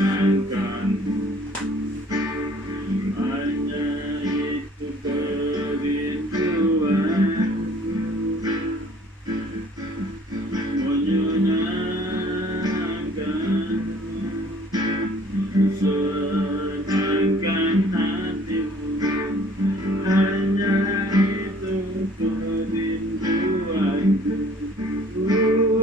Menyenangkan hanya itu perinduan, menyenangkan, senangkan hatimu. Hanya itu perinduanku. Menyenangkan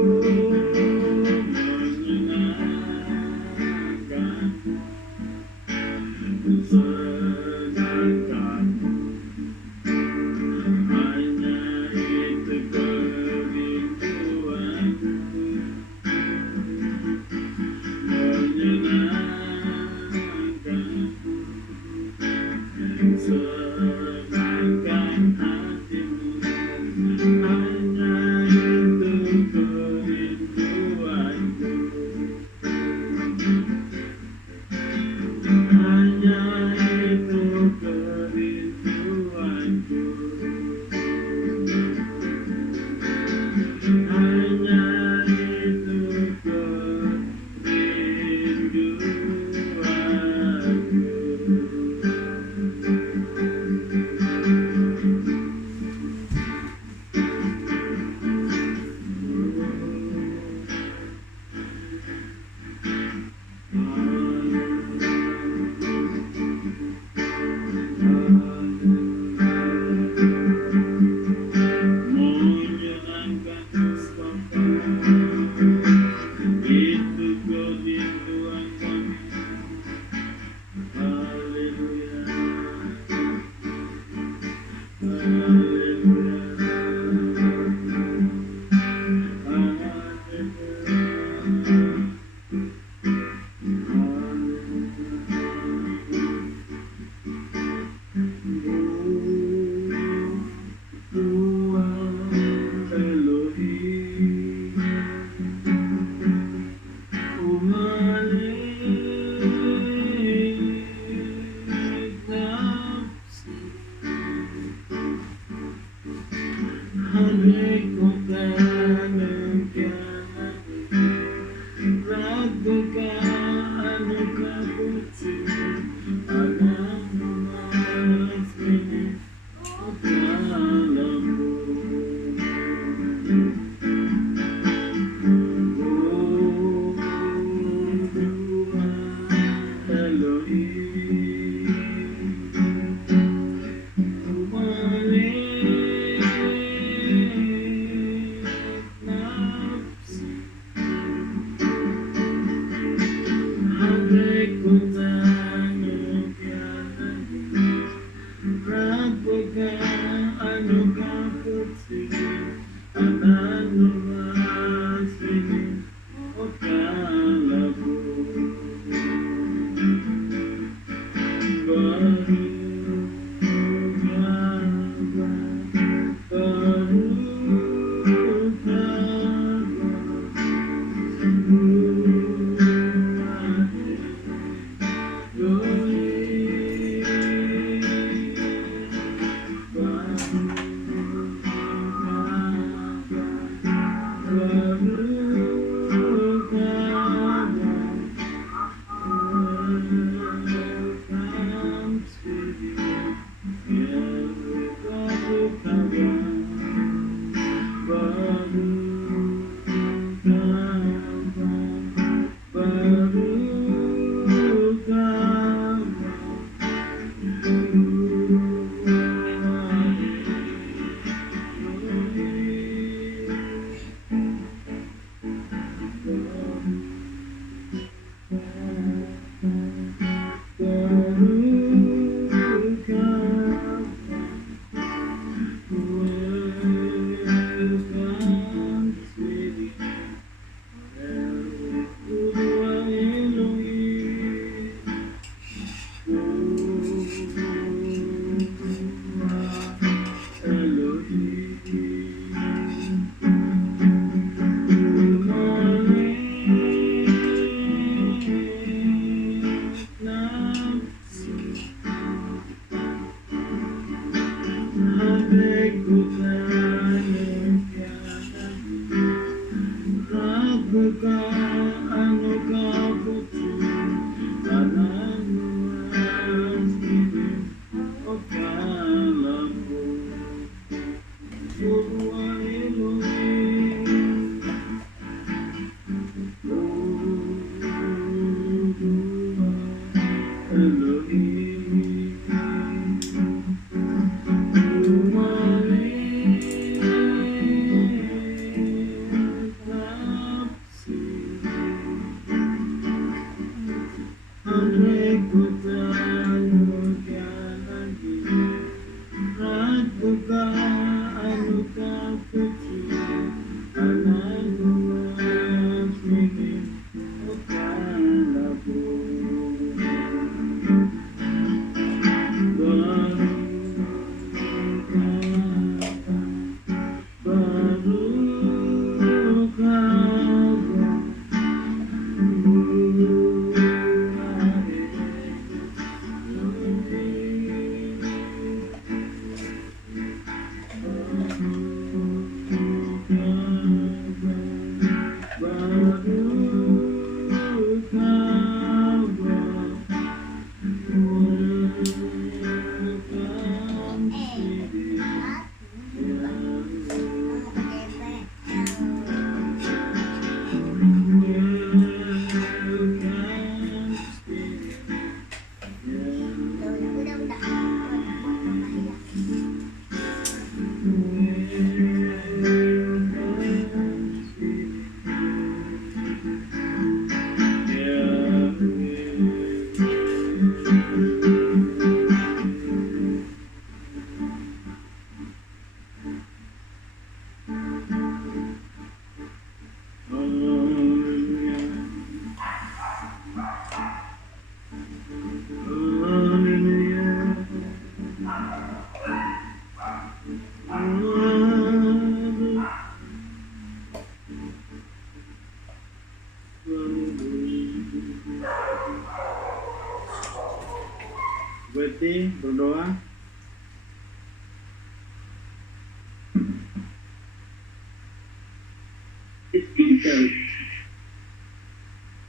Betty berdoa.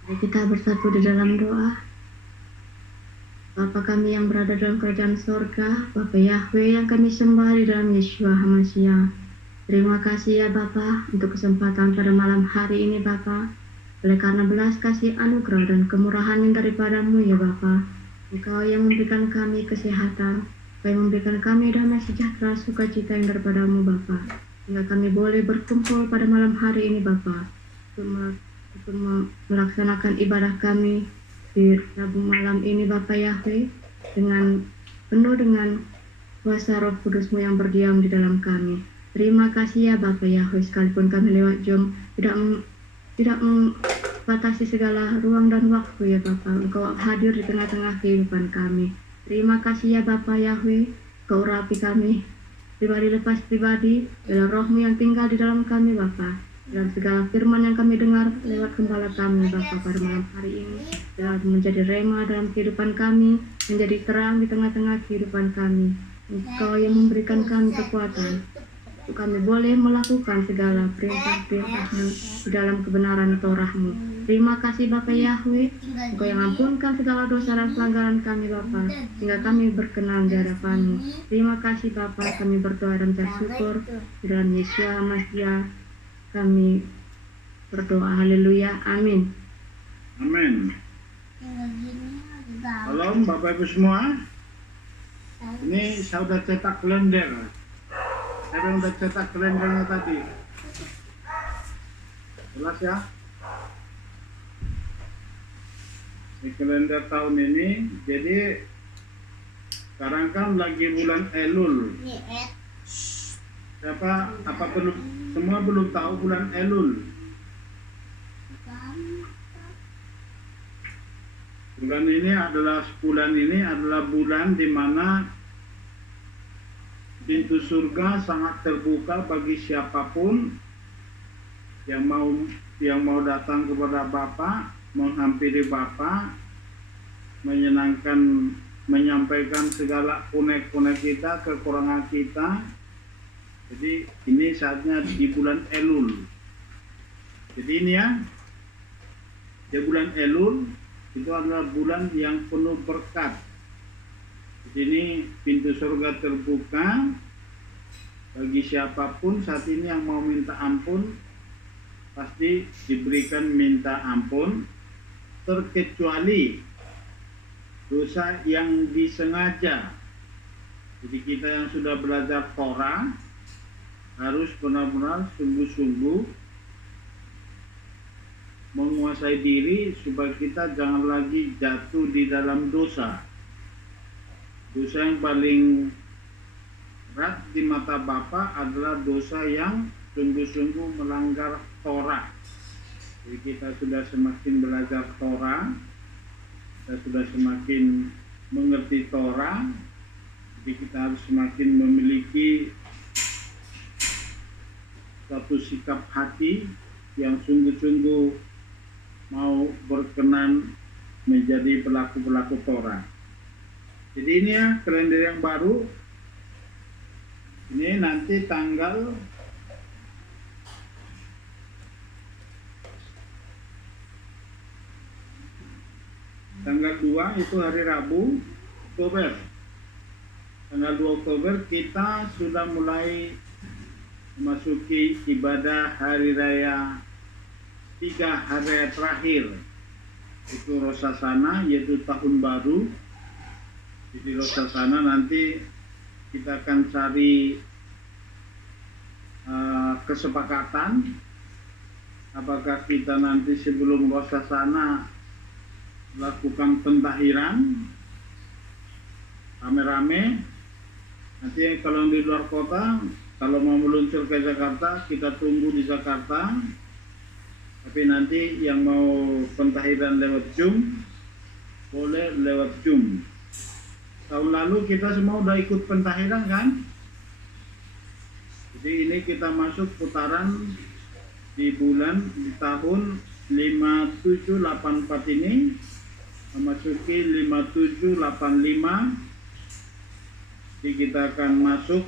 Mari kita bersatu di dalam doa. Bapa kami yang berada dalam kerajaan sorga, Bapa Yahweh yang kami sembah di dalam Yeshua HaMashiach. Terima kasih ya Bapa untuk kesempatan pada malam hari ini Bapa. Oleh karena belas kasih anugerah dan kemurahan yang daripadamu ya Bapa. Engkau yang memberikan kami kesehatan, Engkau yang memberikan kami damai sejahtera sukacita yang daripadamu Bapa. Sehingga kami boleh berkumpul pada malam hari ini Bapa untuk melaksanakan ibadah kami di Rabu malam ini Bapa Yahweh dengan penuh dengan kuasa Roh Kudus-Mu yang berdiam di dalam kami. Terima kasih ya Bapa Yahweh, sekalipun kami lewat jam tidak membatasi segala ruang dan waktu ya Bapa. Engkau hadir di tengah-tengah kehidupan kami. Terima kasih ya Bapa Yahweh, Kau urapi kami pribadi lepas pribadi dalam Roh-Mu yang tinggal di dalam kami Bapa. Dalam segala firman yang kami dengar lewat gembala kami Bapa pada malam hari ini, dalam menjadi rema dalam kehidupan kami, menjadi terang di tengah-tengah kehidupan kami. Engkau yang memberikan kami kekuatan untuk kami boleh melakukan segala perintah-perintah-Mu di dalam kebenaran Torah-Mu. Terima kasih Bapa Yahweh, Engkau yang ampunkan segala dosa dan pelanggaran kami Bapa, sehingga kami berkenan di hadapan-Mu. Terima kasih Bapa, kami berdoa dan bersyukur di dalam Yeshua HaMashiach kami berdoa. Haleluya, amin. Amin. Halo Bapak Ibu semua. Ini saya udah cetak kalender. Saya udah cetak kalendernya tadi. Jelas ya? Di kalender tahun ini, jadi sekarang kan lagi bulan Elul. Semua belum tahu bulan Elul. Bulan ini adalah bulan di mana pintu surga sangat terbuka bagi siapapun yang mau datang kepada Bapa, menghampiri Bapa, menyampaikan segala unek-unek kita, kekurangan kita. Jadi ini saatnya di bulan Elul. Jadi ini ya, Di bulan Elul itu adalah bulan yang penuh berkat. Di sini pintu surga terbuka bagi siapapun saat ini yang mau minta ampun, pasti diberikan minta ampun, terkecuali dosa yang disengaja. Jadi kita yang sudah belajar Torah harus benar-benar sungguh-sungguh menguasai diri supaya kita jangan lagi jatuh di dalam dosa. Dosa yang paling berat di mata Bapa adalah dosa yang sungguh-sungguh melanggar Torah. Jadi kita sudah semakin belajar Torah, kita sudah semakin mengerti Torah, jadi kita harus semakin memiliki suatu sikap hati yang sungguh-sungguh mau berkenan menjadi pelaku-pelaku Torah. Jadi ini ya kalender yang baru. Ini nanti tanggal tanggal 2 itu hari Rabu, Oktober. Tanggal 2 Oktober kita sudah mulai memasuki ibadah hari raya 3 hari raya terakhir, itu Rosh Hashanah, yaitu tahun baru. Jadi Rosh Hashanah nanti kita akan cari kesepakatan apakah kita nanti sebelum Rosh Hashanah lakukan pentahiran rame-rame. Nanti kalau di luar kota, kalau mau meluncur ke Jakarta, kita tunggu di Jakarta. Tapi nanti yang mau pentahiran lewat Zoom, boleh lewat Zoom. Tahun lalu kita semua udah ikut pentahiran kan? Jadi ini kita masuk putaran di tahun 5784 ini, memasuki 5785. Jadi kita akan masuk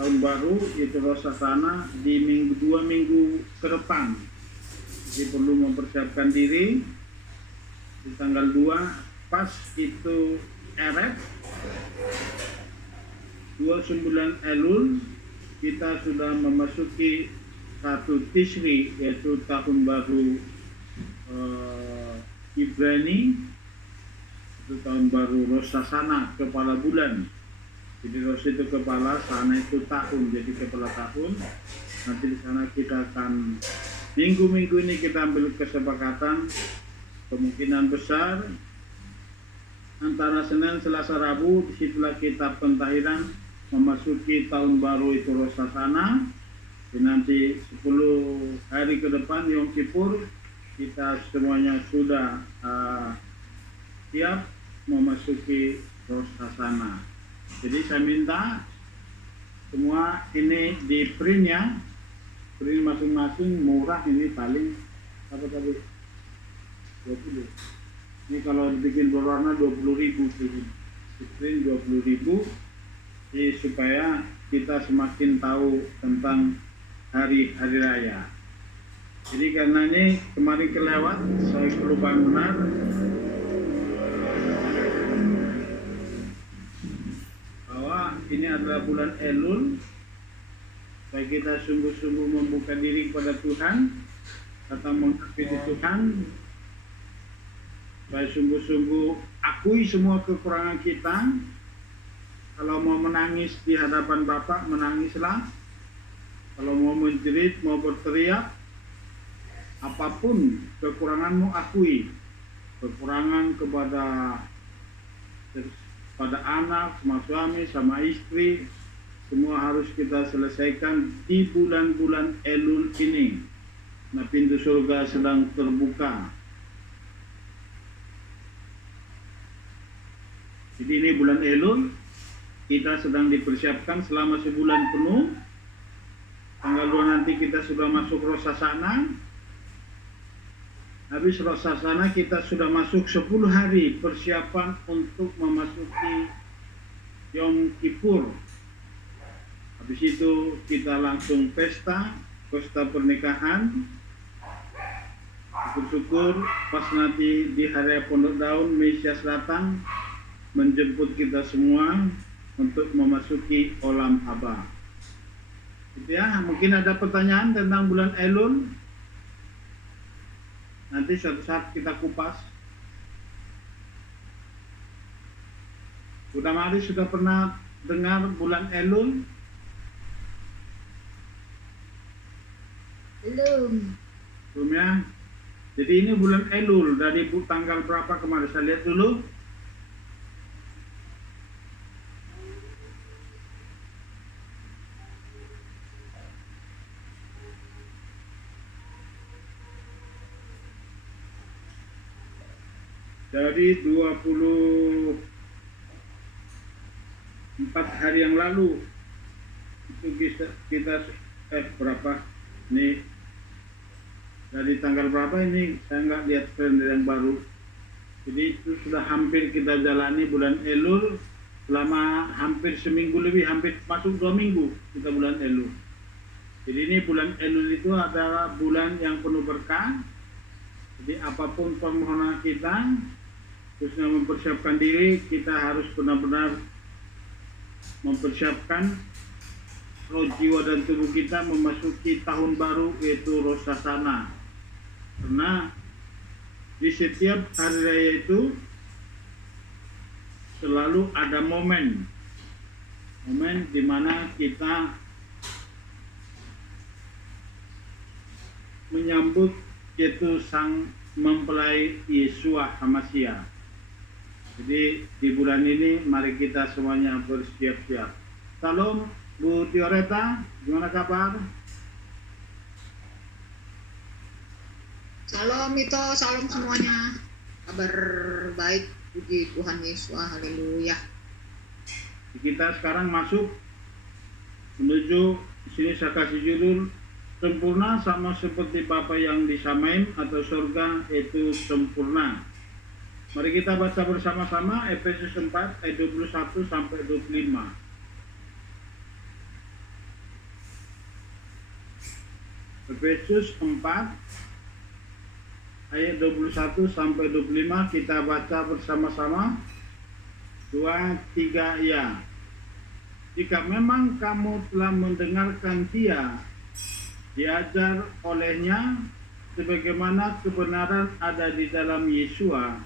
tahun baru, itu Rosh Hashanah di 2 minggu ke depan. Jadi perlu mempersiapkan diri. Di tanggal 2 pas itu Ereb 29 Elul, kita sudah memasuki 1 Tishri, yaitu tahun baru Ibrani, itu tahun baru Rosh Hashanah, kepala bulan. Jadi Rosh itu kepala, Sana itu tahun, jadi kepala tahun. Nanti di sana kita akan minggu-minggu ini kita ambil kesepakatan, kemungkinan besar antara Senin, Selasa, Rabu, disitulah kita pentahiran memasuki tahun baru itu Rosh Hashanah. Nanti 10 hari ke depan Yom Kippur, kita semuanya sudah siap memasuki Rosh Hashanah. Jadi saya minta semua ini di print ya, print masing-masing murah, ini paling apa tadi 20. Ini kalau dibikin berwarna 20.000, di print 20.000, jadi supaya kita semakin tahu tentang hari-hari raya. Jadi karena ini kemarin kelewat, saya kelupaan benar. Bahwa ini adalah bulan Elul, supaya kita sungguh-sungguh membuka diri kepada Tuhan, datang mengasihi Tuhan, supaya sungguh-sungguh akui semua kekurangan kita. Kalau mau menangis di hadapan Bapa, menangislah. Kalau mau menjerit, mau berteriak, apapun kekuranganmu akui. Kekurangan kepada anak, sama suami, sama istri, semua harus kita selesaikan di bulan-bulan Elul ini. Nah, pintu surga sedang terbuka. Jadi ini bulan Elul, kita sedang dipersiapkan selama sebulan penuh. Tanggal 2 nanti kita sudah masuk Rosh Hashanah. Habis Rosh Hashanah kita sudah masuk 10 hari persiapan untuk memasuki Yom Kippur. Habis itu kita langsung pesta pernikahan. Bersyukur pas nanti di hari Pondok Daun Mesias datang menjemput kita semua untuk memasuki Olam Abah. Gitu ya, mungkin ada pertanyaan tentang bulan Elul. Nanti suatu saat kita kupas. Bunda Mari sudah pernah dengar bulan Elul? Belum. Belum ya? Jadi ini bulan Elul, dari tanggal berapa kemarin? Saya lihat dulu. Dari 24 hari yang lalu itu kita berapa? Ini dari tanggal berapa ini? Saya nggak lihat kalender yang baru. Jadi itu sudah hampir kita jalani bulan Elul selama hampir seminggu lebih, hampir masuk 2 minggu kita bulan Elul. Jadi ini bulan Elul itu adalah bulan yang penuh berkah. Jadi apapun permohonan kita, khususnya mempersiapkan diri, kita harus benar-benar mempersiapkan roh, jiwa, dan tubuh kita memasuki tahun baru, yaitu Rosh Hashanah. Karena di setiap hari raya itu selalu ada momen di mana kita menyambut yaitu sang mempelai Yeshua HaMashiach. Jadi di bulan ini mari kita semuanya bersiap-siap. Salam Bu Tioreta, gimana kabar? Salam itu, salam semuanya. Kabar baik, puji Tuhan Yesus, haleluya. Kita sekarang masuk menuju, sini saya kasih judul sempurna sama seperti Bapa yang disamain atau surga itu sempurna. Mari kita baca bersama-sama Efesus 4 ayat 21 sampai 25. Efesus 4 ayat 21 sampai 25 kita baca bersama-sama. 2, 3 ya. Jika memang kamu telah mendengarkan Dia, diajar olehnya sebagaimana kebenaran ada di dalam Yeshua,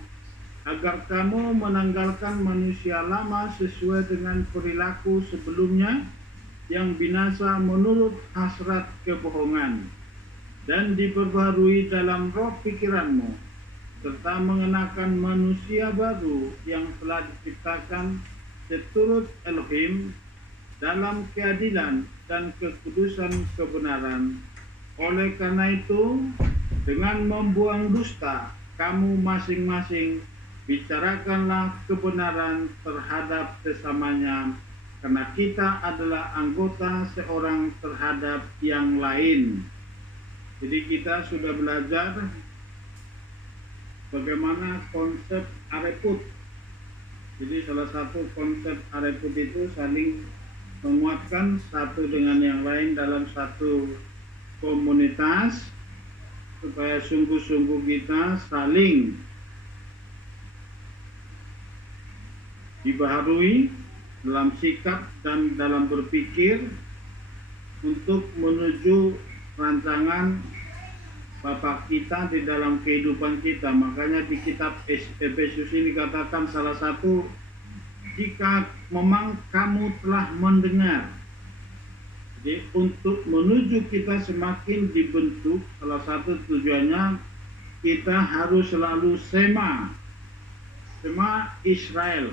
agar kamu menanggalkan manusia lama sesuai dengan perilaku sebelumnya yang binasa menurut hasrat kebohongan, dan diperbaharui dalam roh pikiranmu, serta mengenakan manusia baru yang telah diciptakan seturut Elohim dalam keadilan dan kekudusan kebenaran. Oleh karena itu, dengan membuang dusta, kamu masing-masing bicarakanlah kebenaran terhadap sesamanya, karena kita adalah anggota seorang terhadap yang lain. Jadi kita sudah belajar bagaimana konsep areput. Jadi salah satu konsep areput itu saling menguatkan satu dengan yang lain dalam satu komunitas, supaya sungguh-sungguh kita saling dibaharui dalam sikap dan dalam berpikir untuk menuju rancangan Bapa kita di dalam kehidupan kita. Makanya di kitab Efesus ini dikatakan salah satu, jika memang kamu telah mendengar. Jadi untuk menuju kita semakin dibentuk, salah satu tujuannya kita harus selalu sema Israel.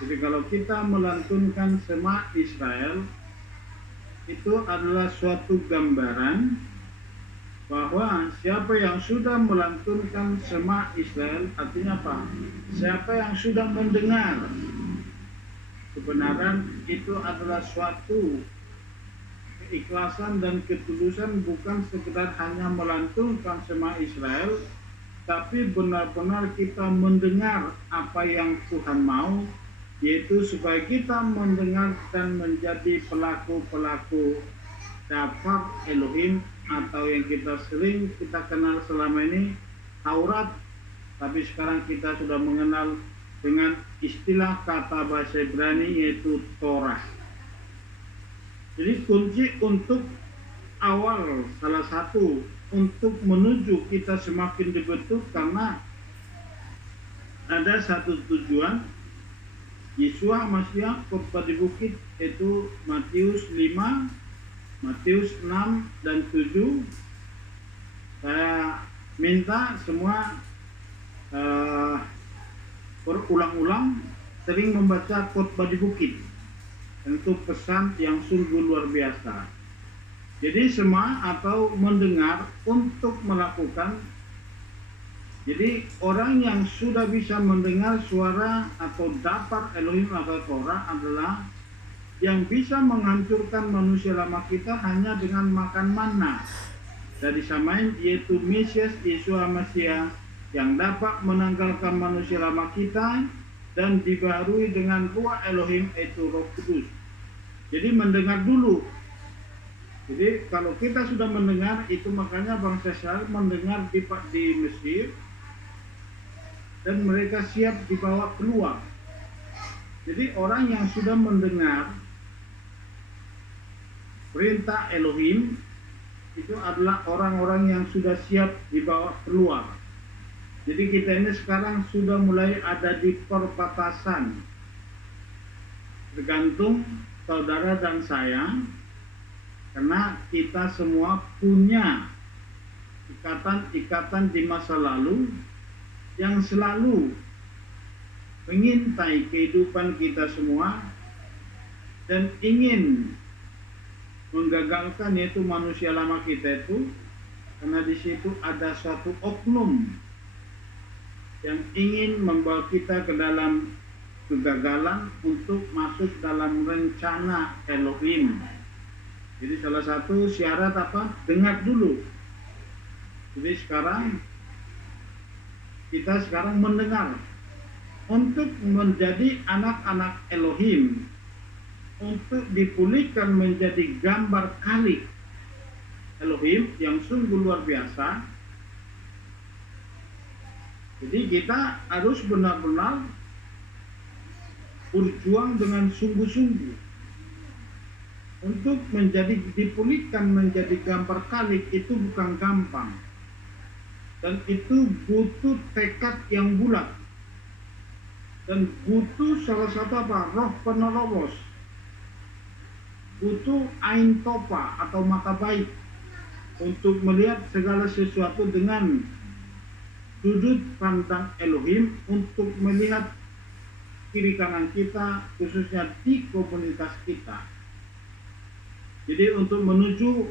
Jadi kalau kita melantunkan sema Israel, itu adalah suatu gambaran bahwa siapa yang sudah melantunkan sema Israel, artinya apa? Siapa yang sudah mendengar kebenaran, itu adalah suatu keikhlasan dan ketulusan, bukan sekedar hanya melantunkan sema Israel, tapi benar-benar kita mendengar apa yang Tuhan mau, yaitu supaya kita mendengar dan menjadi pelaku-pelaku Dafar Elohim atau yang kita sering kita kenal selama ini Taurat, tapi sekarang kita sudah mengenal dengan istilah kata bahasa Ibrani yaitu Torah. Jadi kunci untuk awal salah satu untuk menuju kita semakin dibentuk karena ada satu tujuan. Yesus Masias khotbah di bukit itu Matius 5, Matius 6 dan 7. Saya minta semua berulang-ulang sering membaca khotbah di bukit. Tentu pesan yang sungguh luar biasa. Jadi semua atau mendengar untuk melakukan. Jadi orang yang sudah bisa mendengar suara atau dapat Elohim atau Torah adalah yang bisa menghancurkan manusia lama kita hanya dengan makan manna. Dari samain yaitu Mesias Yesus Masias yang dapat menanggalkan manusia lama kita dan dibaharui dengan ruah Elohim yaitu Roh Kudus. Jadi mendengar dulu. Jadi kalau kita sudah mendengar itu makanya bangsa Israel mendengar di Mesir dan mereka siap dibawa keluar. Jadi orang yang sudah mendengar perintah Elohim itu adalah orang-orang yang sudah siap dibawa keluar. Jadi kita ini sekarang sudah mulai ada di perbatasan. Tergantung saudara dan saya, karena kita semua punya ikatan-ikatan di masa lalu yang selalu mengintai kehidupan kita semua dan ingin menggagalkan yaitu manusia lama kita itu, karena di situ ada suatu oknum yang ingin membawa kita ke dalam kegagalan untuk masuk dalam rencana Elohim. Jadi salah satu syarat apa? Dengar dulu. Jadi kita sekarang mendengar untuk menjadi anak-anak Elohim, untuk dipulihkan menjadi gambar kalik Elohim yang sungguh luar biasa. Jadi kita harus benar-benar berjuang dengan sungguh-sungguh untuk dipulihkan menjadi gambar kalik. Itu bukan gampang dan itu butuh tekad yang bulat dan butuh salah satu apa? Roh penerobos, butuh ain topa atau mata baik untuk melihat segala sesuatu dengan sudut pandang Elohim, untuk melihat kiri kanan kita, khususnya di komunitas kita. Jadi untuk menuju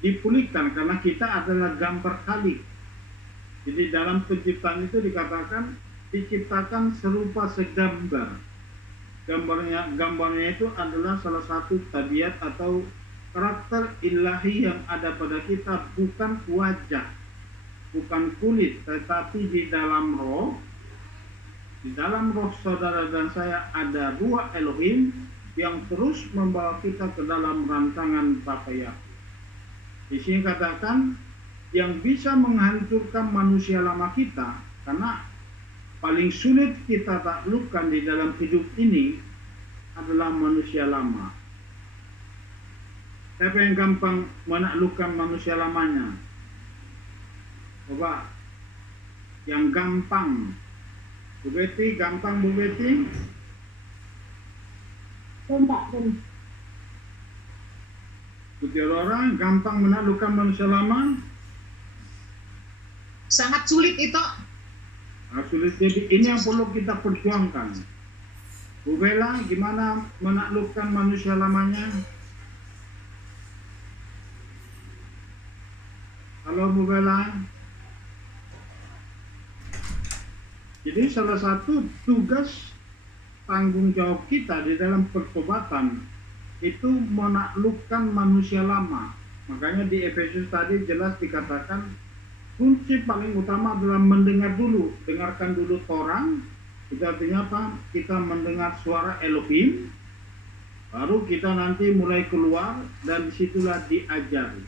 dipulihkan, karena kita adalah gambar kalik. Jadi dalam penciptaan itu dikatakan diciptakan serupa segambar. Gambarnya itu adalah salah satu tabiat atau karakter ilahi yang ada pada kita, bukan wajah, bukan kulit, tetapi di dalam roh. Di dalam roh saudara dan saya ada ruah Elohim yang terus membawa kita ke dalam rancangan Bapa Yahweh. Di sini katakan yang bisa menghancurkan manusia lama kita, karena paling sulit kita taklukkan di dalam hidup ini adalah manusia lama. Siapa yang gampang menaklukkan manusia lamanya? Coba yang gampang. Bu Betty, gampang Bu Betty? Enggak, Putih orang gampang menaklukkan manusia lama? Sangat sulit itu. Sulit. Jadi ini yang perlu kita perjuangkan. Bu Bella, gimana menaklukkan manusia lamanya? Halo Bu Bella. Jadi salah satu tugas tanggung jawab kita di dalam pertobatan itu menaklukkan manusia lama. Makanya di Efesus tadi jelas dikatakan kunci paling utama adalah mendengar dulu. Dengarkan dulu Torah. Itu artinya apa? Kita mendengar suara Elohim, baru kita nanti mulai keluar dan disitulah diajari.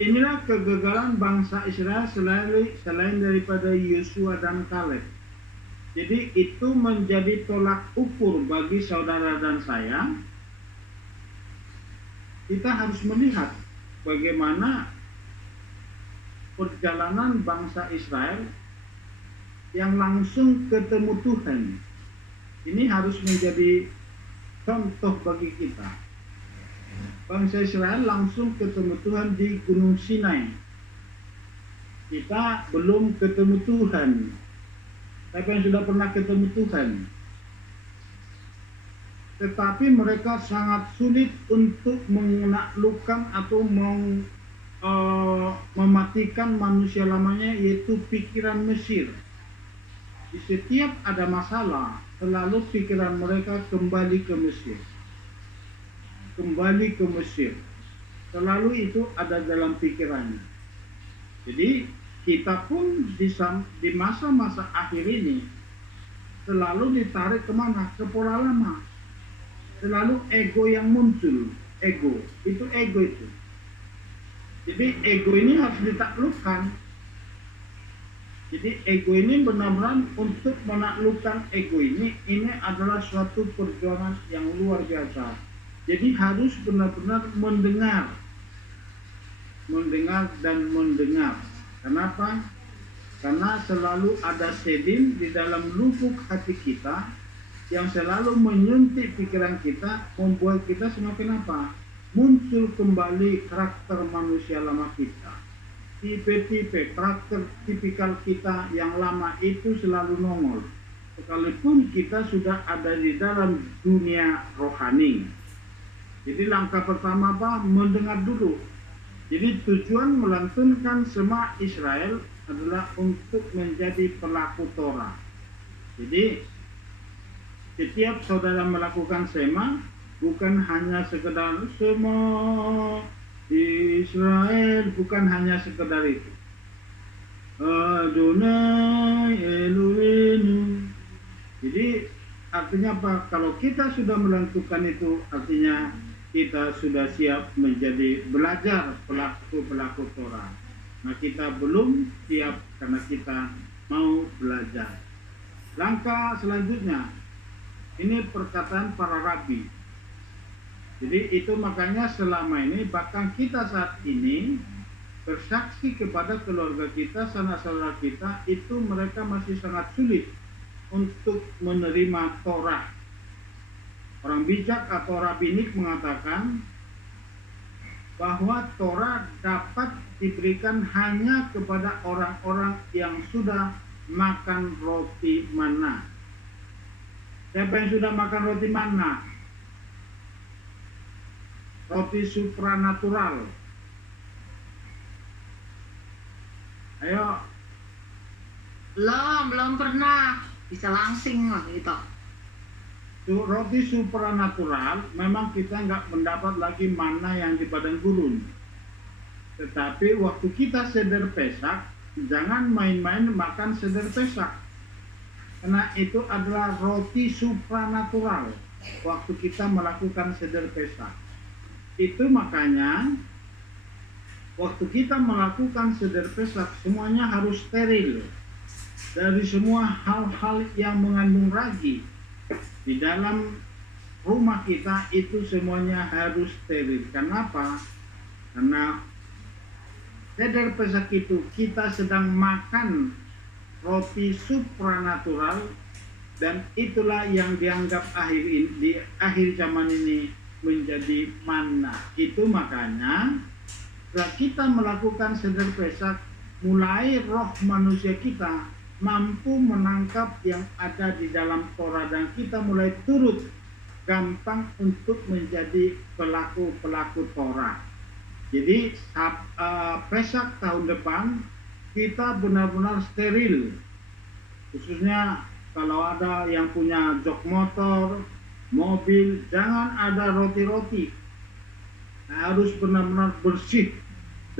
Inilah kegagalan bangsa Israel selain daripada Yosua dan Kaleb. Jadi itu menjadi tolak ukur bagi saudara dan saya. Kita harus melihat bagaimana perjalanan bangsa Israel yang langsung ketemu Tuhan. Ini harus menjadi contoh bagi kita. Bangsa Israel langsung ketemu Tuhan di Gunung Sinai. Kita belum ketemu Tuhan. Siapa yang sudah pernah ketemu Tuhan? Tetapi mereka sangat sulit untuk menaklukkan atau mematikan manusia lamanya, yaitu pikiran Mesir. Di setiap ada masalah, selalu pikiran mereka kembali ke Mesir. Kembali ke Mesir. Selalu itu ada dalam pikirannya. Jadi kita pun di masa-masa akhir ini selalu ditarik kemana? Ke pola lama. Selalu ego yang muncul. Ego itu. Jadi ego ini harus ditaklukkan. Jadi ego ini benar-benar untuk menaklukkan ego ini adalah suatu perjuangan yang luar biasa. Jadi harus benar-benar mendengar dan mendengar. Kenapa? Karena selalu ada sedin di dalam lubuk hati kita yang selalu menyuntik pikiran kita, membuat kita semakin apa? Muncul kembali karakter manusia lama kita. Tipe-tipe karakter tipikal kita yang lama itu selalu nongol. Sekalipun kita sudah ada di dalam dunia rohani. Jadi langkah pertama apa? Mendengar dulu. Jadi tujuan melantunkan Shema Israel adalah untuk menjadi pelaku Torah. Jadi setiap saudara melakukan Shema bukan hanya sekedar Shema Israel, bukan hanya sekedar itu. Adonai Eloheinu. Jadi artinya apa? Kalau kita sudah melantunkan itu, artinya kita sudah siap menjadi belajar pelaku Torah. Nah, kita belum siap karena kita mau belajar. Langkah selanjutnya, ini perkataan para rabi. Jadi itu makanya selama ini, bahkan kita saat ini bersaksi kepada keluarga kita, sanak saudara kita, itu mereka masih sangat sulit untuk menerima Torah. Orang bijak atau rabbinik mengatakan bahwa Torah dapat diberikan hanya kepada orang-orang yang sudah makan roti manna. Siapa yang sudah makan roti manna? Roti supranatural. Ayo. Belum pernah. Bisa langsing lah gitu. Roti supranatural memang kita nggak mendapat lagi mana yang di padang gurun. Tetapi waktu kita seder Pesak, jangan main-main makan seder Pesak. Karena itu adalah roti supranatural waktu kita melakukan seder Pesak. Itu makanya waktu kita melakukan seder Pesak semuanya harus steril dari semua hal-hal yang mengandung ragi. Di dalam rumah kita itu semuanya harus steril. Kenapa? Karena seder Pesak itu kita sedang makan roti supranatural, dan itulah yang dianggap di akhir zaman ini menjadi manna. Itu makanya setelah kita melakukan seder Pesak, mulai roh manusia kita mampu menangkap yang ada di dalam Torah, dan kita mulai turut gampang untuk menjadi pelaku Torah. Jadi Pesak tahun depan kita benar-benar steril, khususnya kalau ada yang punya jok motor, mobil, jangan ada roti-roti. Harus benar-benar bersih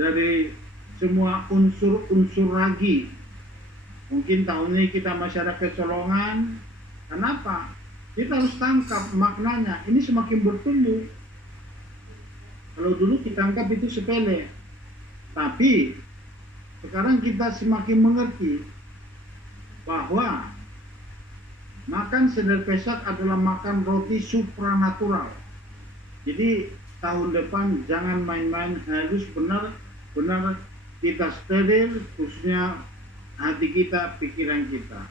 dari semua unsur-unsur ragi. Mungkin tahun ini kita masih ada kecolongan. Kenapa? Kita harus tangkap maknanya. Ini semakin bertumbuh. Kalau dulu kita anggap itu sepele. Tapi sekarang kita semakin mengerti bahwa makan seder Pesak adalah makan roti supranatural. Jadi tahun depan jangan main-main, harus benar-benar kita steril, khususnya hati kita, pikiran kita.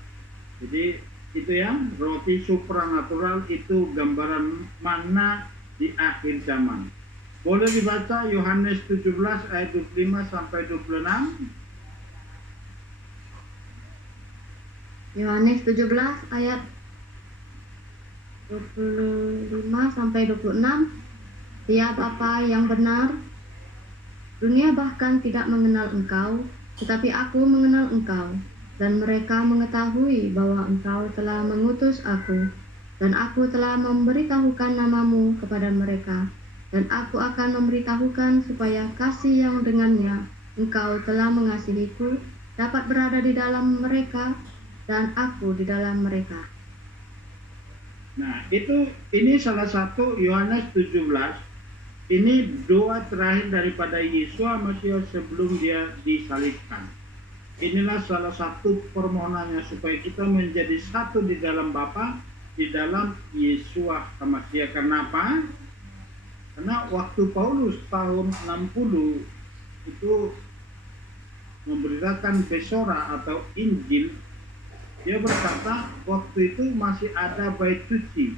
Jadi itu ya, roti supranatural itu gambaran mana di akhir zaman. Boleh dibaca Yohanes 17 ayat 25 sampai 26. Yohanes 17 ayat 25 sampai 26. Ya Bapa yang benar, dunia bahkan tidak mengenal Engkau, tetapi aku mengenal Engkau, dan mereka mengetahui bahwa Engkau telah mengutus aku, dan aku telah memberitahukan namamu kepada mereka, dan aku akan memberitahukan supaya kasih yang dengannya Engkau telah mengasihiku dapat berada di dalam mereka, dan aku di dalam mereka. Nah, ini salah satu Yohanes 17. Ini doa terakhir daripada Yesus Mesias sebelum dia disalibkan. Inilah salah satu permohonannya supaya kita menjadi satu di dalam Bapa, di dalam Yesus Mesias. Karena apa? Karena waktu Paulus tahun 60 itu memberitakan Besora atau Injil, dia berkata waktu itu masih ada bait suci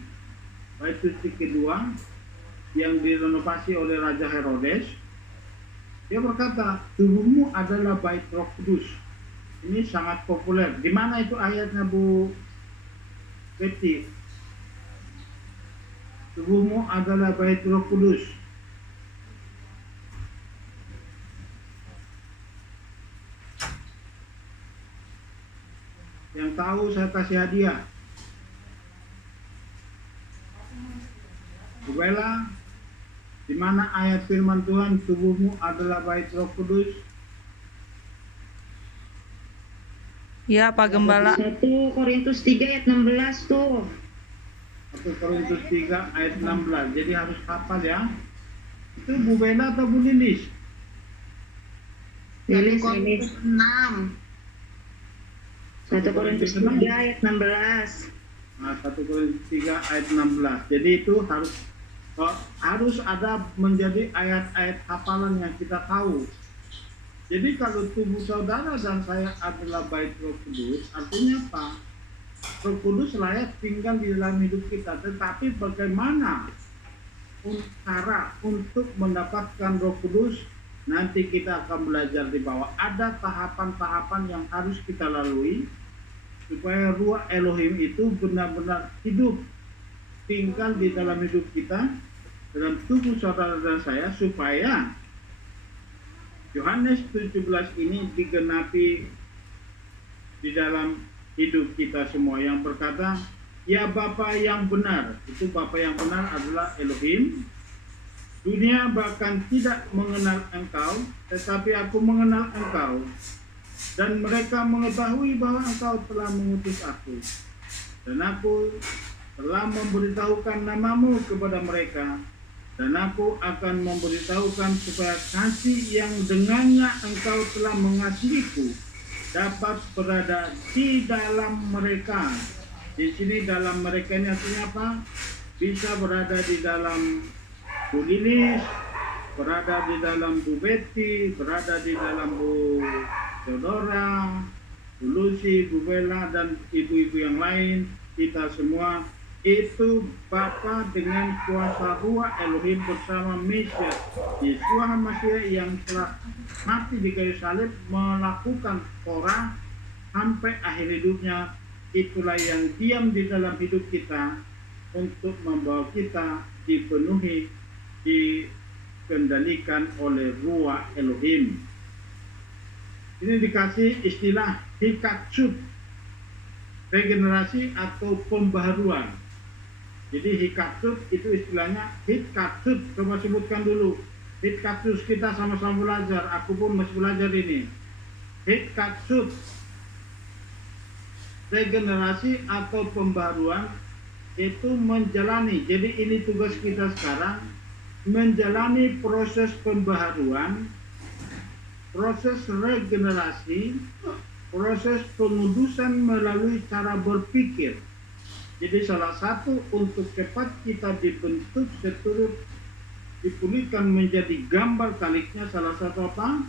kedua yang direnovasi oleh Raja Herodes. Dia berkata tubuhmu adalah bait Roh Kudus. Ini sangat populer. Di mana itu ayatnya, Bu Betty? Tubuhmu adalah bait Roh Kudus. Yang tahu saya kasih hadiah. Bu Bella, di mana ayat firman Tuhan tubuhmu adalah bait Roh Kudus? Ya Pak Gembala. 1 Korintus 3 ayat 16 tuh. 1 Korintus 3 ayat 16. Jadi harus hafal ya. Itu Bu Bella atau Bu Lilis? Lilis. 6. 1 Korintus 3 ayat 16. Nah, 1 Korintus 3 ayat 16. Jadi itu harus ada menjadi ayat-ayat hafalan yang kita tahu. Jadi kalau tubuh saudara dan saya adalah bait Roh Kudus, artinya apa? Roh Kudus layak tinggal di dalam hidup kita. Tetapi bagaimana cara untuk mendapatkan Roh Kudus? Nanti kita akan belajar di bawah. Ada tahapan-tahapan yang harus kita lalui supaya Ruach Elohim itu benar-benar hidup, tinggal di dalam hidup kita, dalam tubuh saudara dan saya, supaya Yohanes 17 ini digenapi di dalam hidup kita semua, yang berkata, ya Bapa yang benar. Itu Bapa yang benar adalah Elohim. Dunia bahkan tidak mengenal Engkau, tetapi aku mengenal Engkau, dan mereka mengetahui bahwa Engkau telah mengutus aku, dan aku telah memberitahukan namamu kepada mereka, dan aku akan memberitahukan supaya kasih yang dengannya Engkau telah mengasihiku dapat berada di dalam mereka. Di sini dalam mereka ini artinya apa? Bisa berada di dalam Bu Lilis, berada di dalam Bu Betty, berada di dalam Bu Theodora, Bu Lucy, Bu Bella, dan ibu-ibu yang lain. Kita semua itu Bapa dengan kuasa Ruach Elohim bersama Mesias Yesus Mesias yang telah mati di kayu salib, melakukan Torah sampai akhir hidupnya. Itulah yang diam di dalam hidup kita untuk membawa kita dipenuhi, dikendalikan oleh Ruach Elohim. Ini dikasih istilah hikatsut, regenerasi atau pembaharuan. Jadi hikatsut itu istilahnya hikatsut. Coba sebutkan dulu. Hikatsut, kita sama-sama belajar. Aku pun masih belajar ini. Hikatsut, regenerasi atau pembaharuan, itu menjalani. Jadi ini tugas kita sekarang, menjalani proses pembaharuan proses regenerasi, proses pengudusan melalui cara berpikir. Jadi salah satu untuk cepat kita dibentuk seturut dipulihkan menjadi gambar kaliknya, salah satu apa?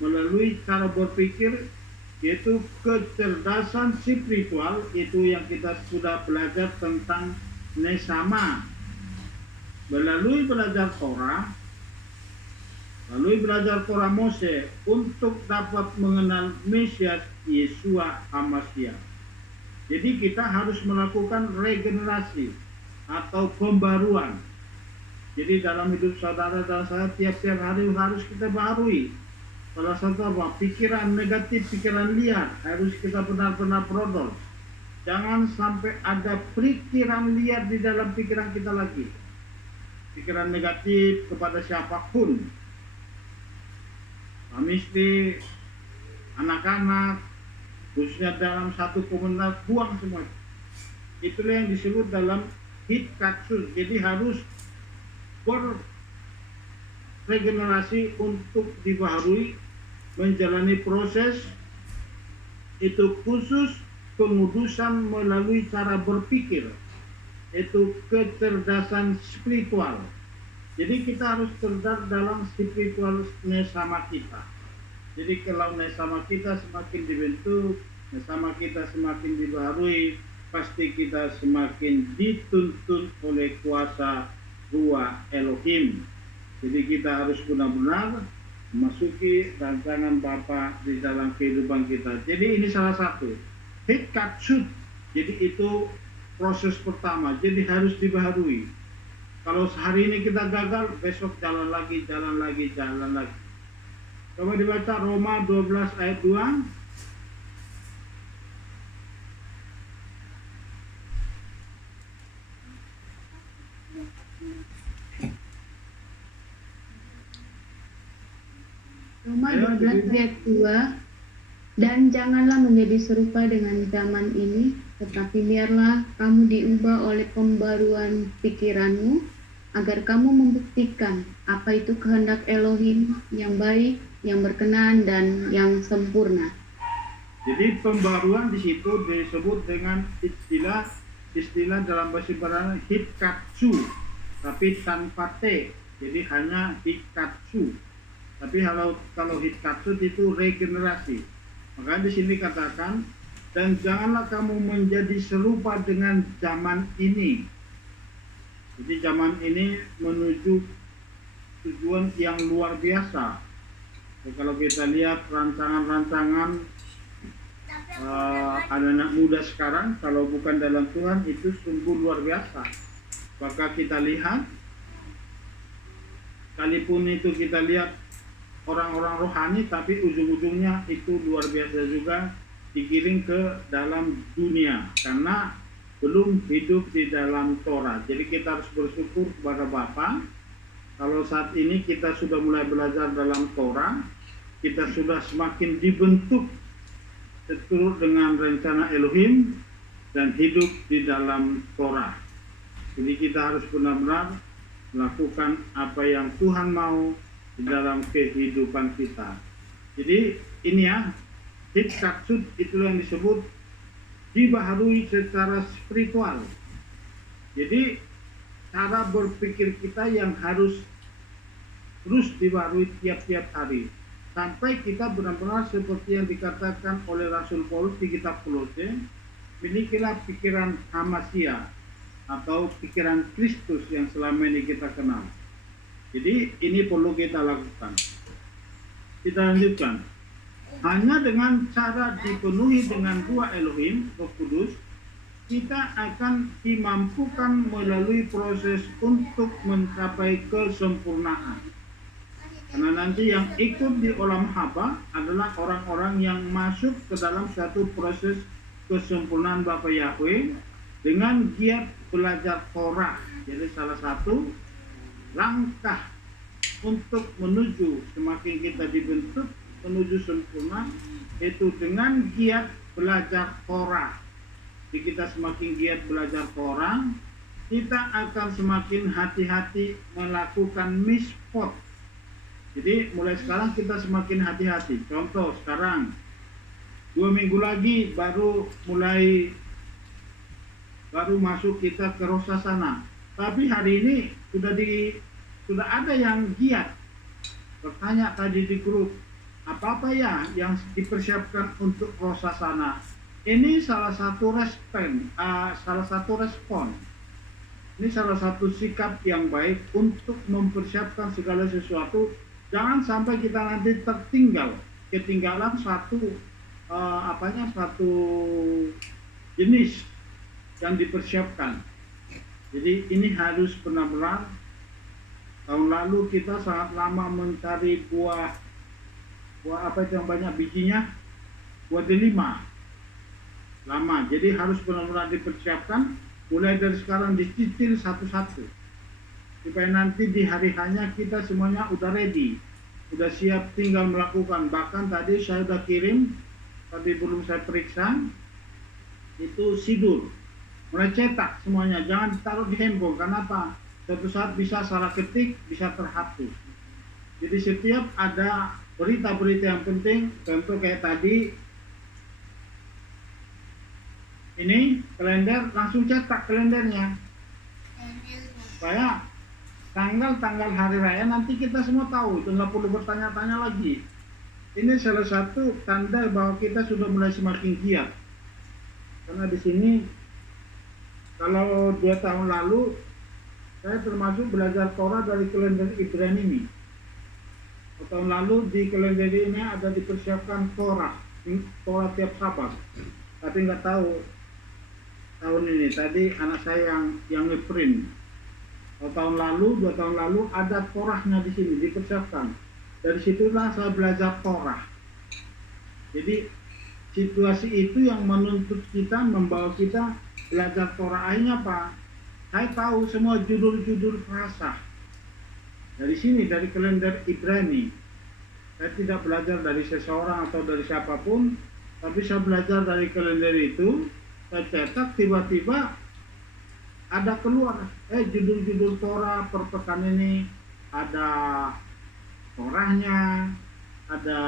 Melalui cara berpikir, yaitu kecerdasan spiritual, itu yang kita sudah belajar tentang nesama. Melalui belajar Torah, lalu belajar Torah Mose untuk dapat mengenal Mesias Yeshua HaMashiach. Jadi kita harus melakukan regenerasi atau pembaruan. Jadi dalam hidup saudara dan saya tiap-tiap hari harus kita baharui. Salah satu apa? Pikiran negatif, pikiran liar harus kita benar-benar brodol. Jangan sampai ada pikiran liar di dalam pikiran kita lagi. Pikiran negatif kepada siapapun. Suami istri, anak-anak, khususnya dalam satu komunitas, buang semua. Itulah yang disebut dalam hitkatsus. Jadi harus berregenerasi untuk dibaharui, menjalani proses itu khusus pengudusan melalui cara berpikir, itu kecerdasan spiritual. Jadi kita harus cerdas dalam spiritual nesama kita. Jadi kalau nesama kita semakin dibentuk, nesama kita semakin dibaharui, pasti kita semakin dituntun oleh kuasa Ruah Elohim. Jadi kita harus benar-benar memasuki rancangan Bapa di dalam kehidupan kita. Jadi ini salah satu hitkatsus. Jadi itu proses pertama. Jadi harus dibaharui. Kalau hari ini kita gagal, besok jalan lagi, jalan lagi, jalan lagi. Coba dibaca Roma 12 ayat 2. Roma 12 ayat 2. Dan janganlah menjadi serupa dengan zaman ini, tetapi biarlah kamu diubah oleh pembaruan pikiranmu, agar kamu membuktikan apa itu kehendak Elohim yang baik, yang berkenan, dan yang sempurna. Jadi pembaruan di situ disebut dengan istilah dalam bahasa Ibrani hitkatsu, tapi tanpa T. Jadi hanya hitkatsu. Tapi kalau hitkatsu itu regenerasi. Maka di sini katakan, dan janganlah kamu menjadi serupa dengan zaman ini. Jadi zaman ini menuju tujuan yang luar biasa. Kalau kita lihat rancangan-rancangan anak-anak muda sekarang, kalau bukan dalam Tuhan itu sungguh luar biasa. Maka kita lihat, sekalipun itu kita lihat orang-orang rohani, tapi ujung-ujungnya itu luar biasa juga digiring ke dalam dunia karena belum hidup di dalam Torah. Jadi kita harus bersyukur kepada Bapa. Kalau saat ini kita sudah mulai belajar dalam Torah, kita sudah semakin dibentuk seturut dengan rencana Elohim dan hidup di dalam Torah. Jadi kita harus benar-benar melakukan apa yang Tuhan mau di dalam kehidupan kita. Jadi ini ya, hitkatsus itulah yang disebut dibaharui secara spiritual. Jadi cara berpikir kita yang harus terus dibaharui tiap-tiap hari sampai kita benar-benar seperti yang dikatakan oleh Rasul Paulus di kitab Kolose, milikilah pikiran HaMashiach atau pikiran Kristus yang selama ini kita kenal. Jadi ini perlu kita lakukan. Kita lanjutkan. Hanya dengan cara dipenuhi dengan Ruah Elohim, Roh Kudus, kita akan dimampukan melalui proses untuk mencapai kesempurnaan. Karena nanti yang ikut di olam haba adalah orang-orang yang masuk ke dalam satu proses kesempurnaan Bapa Yahweh dengan giat belajar Torah. Jadi salah satu langkah untuk menuju semakin kita dibentuk menuju sempurna itu dengan giat belajar Torah. Jika kita semakin giat belajar Torah, kita akan semakin hati-hati melakukan mispot. Jadi mulai sekarang kita semakin hati-hati. Contoh sekarang 2 minggu lagi baru masuk kita ke Rosasana. Tapi hari ini sudah ada yang giat bertanya tadi di grup, apa ya yang dipersiapkan untuk Rosasana. Ini salah satu respon. Ini salah satu sikap yang baik untuk mempersiapkan segala sesuatu. Jangan sampai kita nanti ketinggalan satu jenis yang dipersiapkan. Jadi ini harus benar-benar. Tahun lalu kita sangat lama mencari buah apa itu yang banyak bijinya, buah delima. Lama, jadi harus benar-benar dipersiapkan. Mulai dari sekarang dicicil satu-satu supaya nanti di hari hanya kita semuanya udah ready, udah siap tinggal melakukan. Bahkan tadi saya udah kirim, tapi belum saya periksa, itu sidur mulai cetak semuanya, jangan taruh di handphone. Karena apa? Suatu saat bisa salah ketik, bisa terhapus. Jadi setiap ada berita-berita yang penting, contoh kayak tadi ini kalender, langsung cetak kalendernya supaya tanggal hari raya nanti kita semua tahu, itu nggak perlu bertanya-tanya lagi. Ini salah satu tanda bahwa kita sudah mulai semakin giat. Karena di sini kalau 2 tahun lalu saya termasuk belajar Torah dari kalender Ibrani ini. Tahun lalu di kalender ini ada dipersiapkan Torah tiap Sabat, tapi nggak tahu tahun ini. Tadi anak saya yang ngeprint. 2 tahun lalu ada Torahnya di sini dipersiapkan. Dari situlah saya belajar Torah. Jadi situasi itu yang menuntut kita, membawa kita belajar Torah. Akhirnya apa? Saya tahu semua judul-judul frasa dari sini, dari kalender Ibrani. Saya tidak belajar dari seseorang atau dari siapapun, tapi saya belajar dari kalender itu. Saya cetak, tiba-tiba ada keluar judul-judul Torah per pekan ini. Ada Torahnya, ada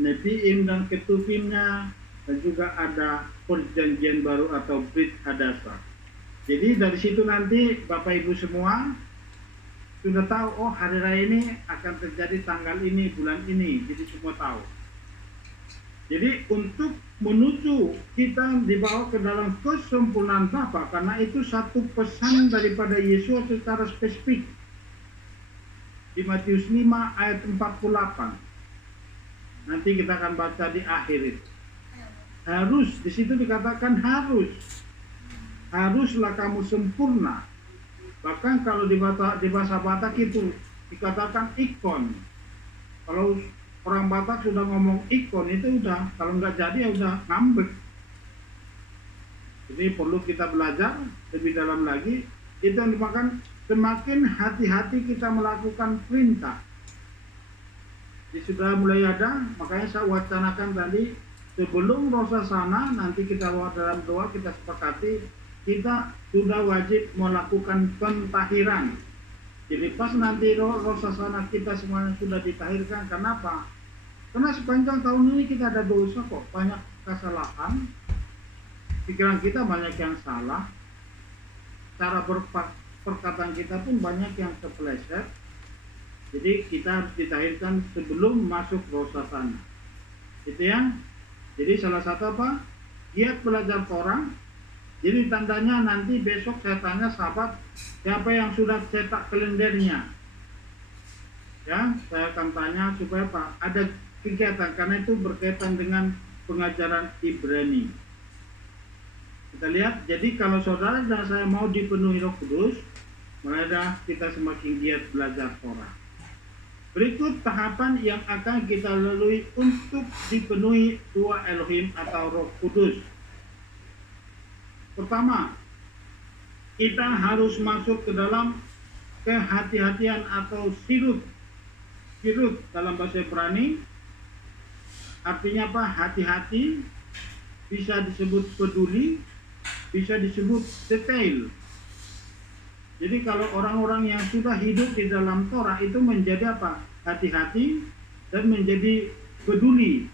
Nevi'im dan Ketuvimnya, dan juga ada perjanjian baru atau Brit Hadasa. Jadi dari situ nanti Bapak Ibu semua sudah tahu, oh hari raya ini akan terjadi tanggal ini, bulan ini. Jadi semua tahu. Jadi untuk menuju kita dibawa ke dalam kesempurnaan Bapa, karena itu satu pesan daripada Yesus secara spesifik. Di Matius 5 ayat 48. Nanti kita akan baca di akhir itu. Harus, di situ dikatakan harus. Haruslah kamu sempurna. Bahkan kalau di bahasa Batak itu dikatakan ikon. Kalau orang Batak sudah ngomong ikon itu udah, kalau nggak jadi ya udah ngambek. Jadi perlu kita belajar lebih dalam lagi. Itu yang dimakan, semakin hati-hati kita melakukan perintah. Jadi sudah mulai ada, makanya saya wacanakan tadi sebelum Rosasana nanti kita bawa dalam doa, kita sepakati kita sudah wajib melakukan pentahiran. Jadi pas nanti Rosasana kita semuanya sudah ditahirkan. Kenapa? Karena sepanjang tahun ini kita ada dosa kok, banyak kesalahan, pikiran kita banyak yang salah, cara perkataan kita pun banyak yang kepleset. Jadi kita harus ditahirkan sebelum masuk Rosasana. Itu ya. Jadi salah satu apa? Giat belajar Torah. Jadi tandanya nanti besok saya tanya sahabat siapa yang sudah cetak kalendernya. Ya, saya akan tanya supaya apa? Ada kegiatan, karena itu berkaitan dengan pengajaran Ibrani. Kita lihat, jadi kalau saudara dan saya mau dipenuhi Roh Kudus, mulai kita semakin giat belajar Torah. Berikut tahapan yang akan kita lalui untuk dipenuhi Dua Elohim atau Roh Kudus. Pertama, kita harus masuk ke dalam kehati-hatian atau sirut. Sirut dalam bahasa Ibrani artinya apa? Hati-hati, bisa disebut peduli, bisa disebut detail. Jadi kalau orang-orang yang sudah hidup di dalam Torah itu menjadi apa? hati-hati dan menjadi peduli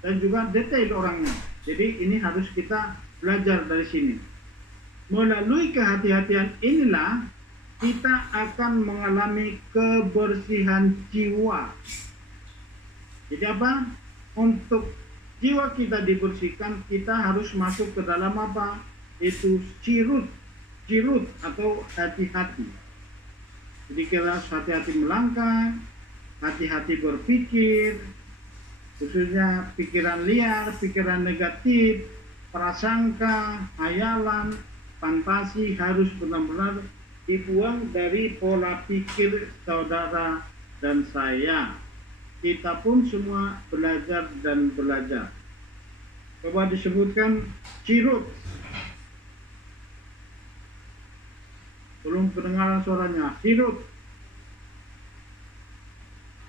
dan juga detail orangnya. Jadi ini harus kita belajar dari sini. Melalui kehati-hatian inilah kita akan mengalami kebersihan jiwa. Jadi apa? Untuk jiwa kita dibersihkan, kita harus masuk ke dalam apa? Itu cirut atau hati-hati. Jadi kita harus hati-hati melangkah, hati-hati berpikir, khususnya pikiran liar, pikiran negatif, prasangka, hayalan, fantasi harus benar-benar dibuang dari pola pikir saudara dan saya. Kita pun semua belajar dan belajar. Coba disebutkan cirut. Belum kedengaran suaranya. Cirut.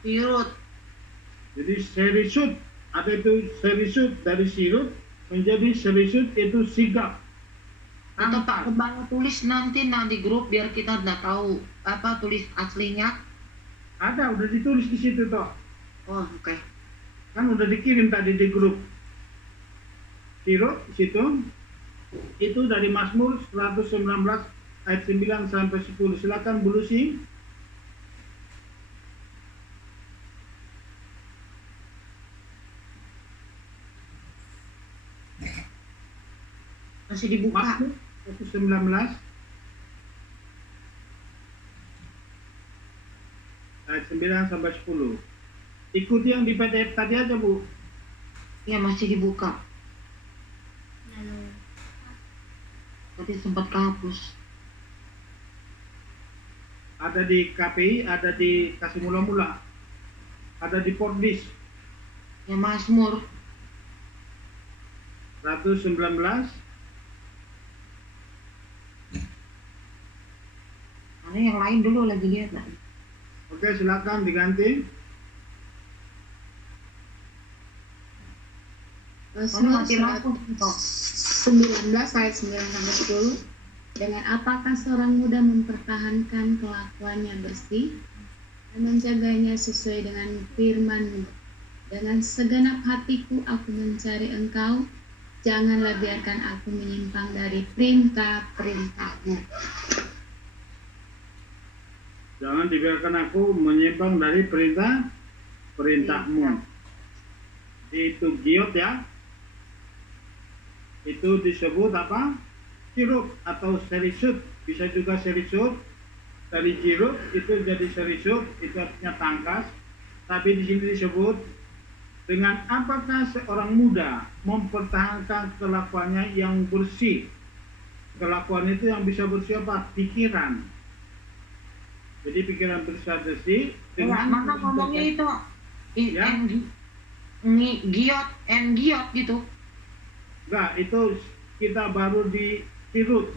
Sirut. Jadi serisut. Ada itu serisut dari sirut menjadi serisut itu sigap. Atau Pak Kebala tulis nanti di grup biar kita udah tahu apa tulis aslinya. Ada, udah ditulis di situ toh. Oh, oke. Kan udah dikirim tadi di grup. Sirut di situ. Itu dari Mazmur 119 ayat 9 sampai 10. Silakan Bu Lucy. Masih dibuka. Mazmur 119 ayat 9 sampai 10. Ikuti yang di PDF tadi aja, Bu. Ya, masih dibuka. Tadi sempat kehapus. Ada di KPI, ada di Kasih Mula-Mula, ada di Pordis. Ya, Mazmur 119. Mana yang lain dulu lagi lihat lah. Oke, silakan diganti. Mazmur Mati lampu. 19 ayat 9 sampai 10. Dengan apakah seorang muda mempertahankan kelakuannya bersih dan menjaganya sesuai dengan firman-Mu? Dengan segenap hatiku aku mencari Engkau, janganlah biarkan aku menyimpang dari perintah-perintah-Mu. Jangan dibiarkan aku menyimpang dari perintah-mu. Itu giot ya. Itu disebut apa? Cirut atau serisut. Bisa juga serisut. Dari cirut itu jadi serisut, itu artinya tangkas. Tapi di sini disebut dengan apakah seorang muda mempertahankan kelakuannya yang bersih. Kelakuan itu yang bisa bersih apa? Pikiran. Jadi pikiran bersih Dengan mana ngomongnya itu? Ya. Giot gitu. Enggak, itu kita baru di cirut.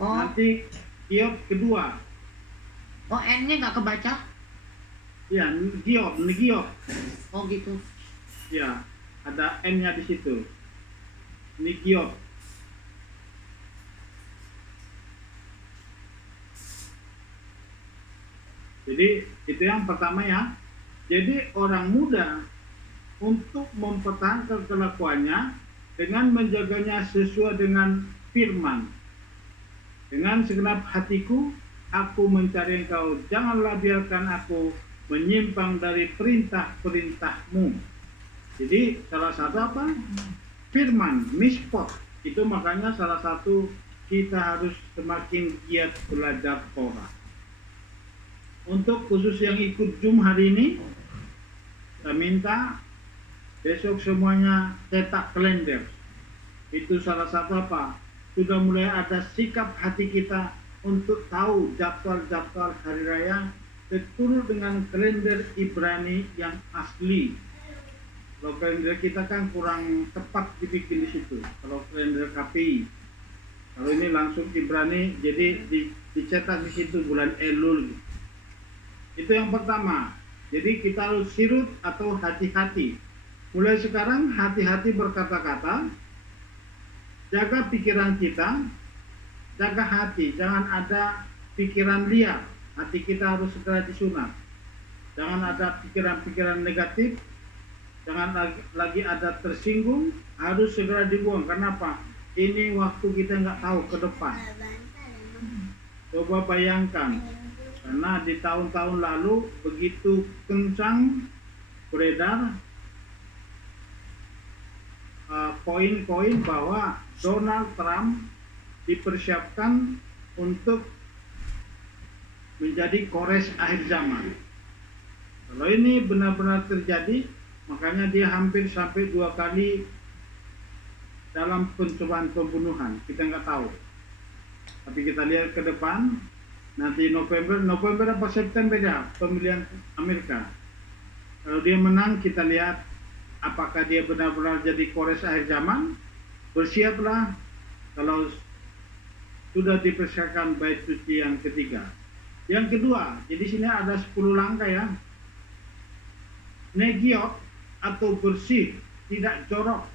Oh, Nanti giot kedua. oh N-nya nggak kebaca? Ya, giot. Oh gitu. Ya, ada M-nya di situ. Ini giot. Jadi itu yang pertama ya. Jadi orang muda untuk mempertahankan kelakuannya dengan menjaganya sesuai dengan firman. Dengan segenap hatiku, aku mencari Engkau. Janganlah biarkan aku menyimpang dari perintah-perintah-Mu. Jadi salah satu apa? Firman, mispot. Itu makanya salah satu kita harus semakin giat belajar Torah. Untuk khusus yang ikut Zoom hari ini, saya minta besok semuanya cetak kalender. Itu salah satu apa? Sudah mulai ada sikap hati kita untuk tahu jadwal-jadwal hari raya seturut dengan kalender Ibrani yang asli. Kalau kalender kita kan kurang tepat dibikin di situ. Kalau kalender KPI, kalau ini langsung Ibrani, jadi dicetak di situ bulan Elul. Itu yang pertama. Jadi kita harus sirut atau hati-hati. Mulai sekarang hati-hati berkata-kata. Jaga pikiran kita. Jaga hati. Jangan ada pikiran liar. Hati kita harus segera disunat. Jangan ada pikiran-pikiran negatif, jangan lagi ada tersinggung, harus segera dibuang. Kenapa? Ini waktu kita nggak tahu ke depan. Coba bayangkan, karena di tahun-tahun lalu begitu kencang beredar poin-poin bahwa Donald Trump dipersiapkan untuk menjadi kores akhir zaman. Kalau ini benar-benar terjadi, makanya dia hampir sampai 2 kali dalam pencobaan pembunuhan. Kita nggak tahu. Tapi kita lihat ke depan, nanti November apa September ya, pemilihan Amerika. Kalau dia menang, kita lihat apakah dia benar-benar jadi kores akhir zaman. Bersiaplah kalau sudah dipersiapkan bait suci yang ketiga. Yang kedua, jadi sini ada 10 langkah ya. Negiot atau bersih, tidak jorok.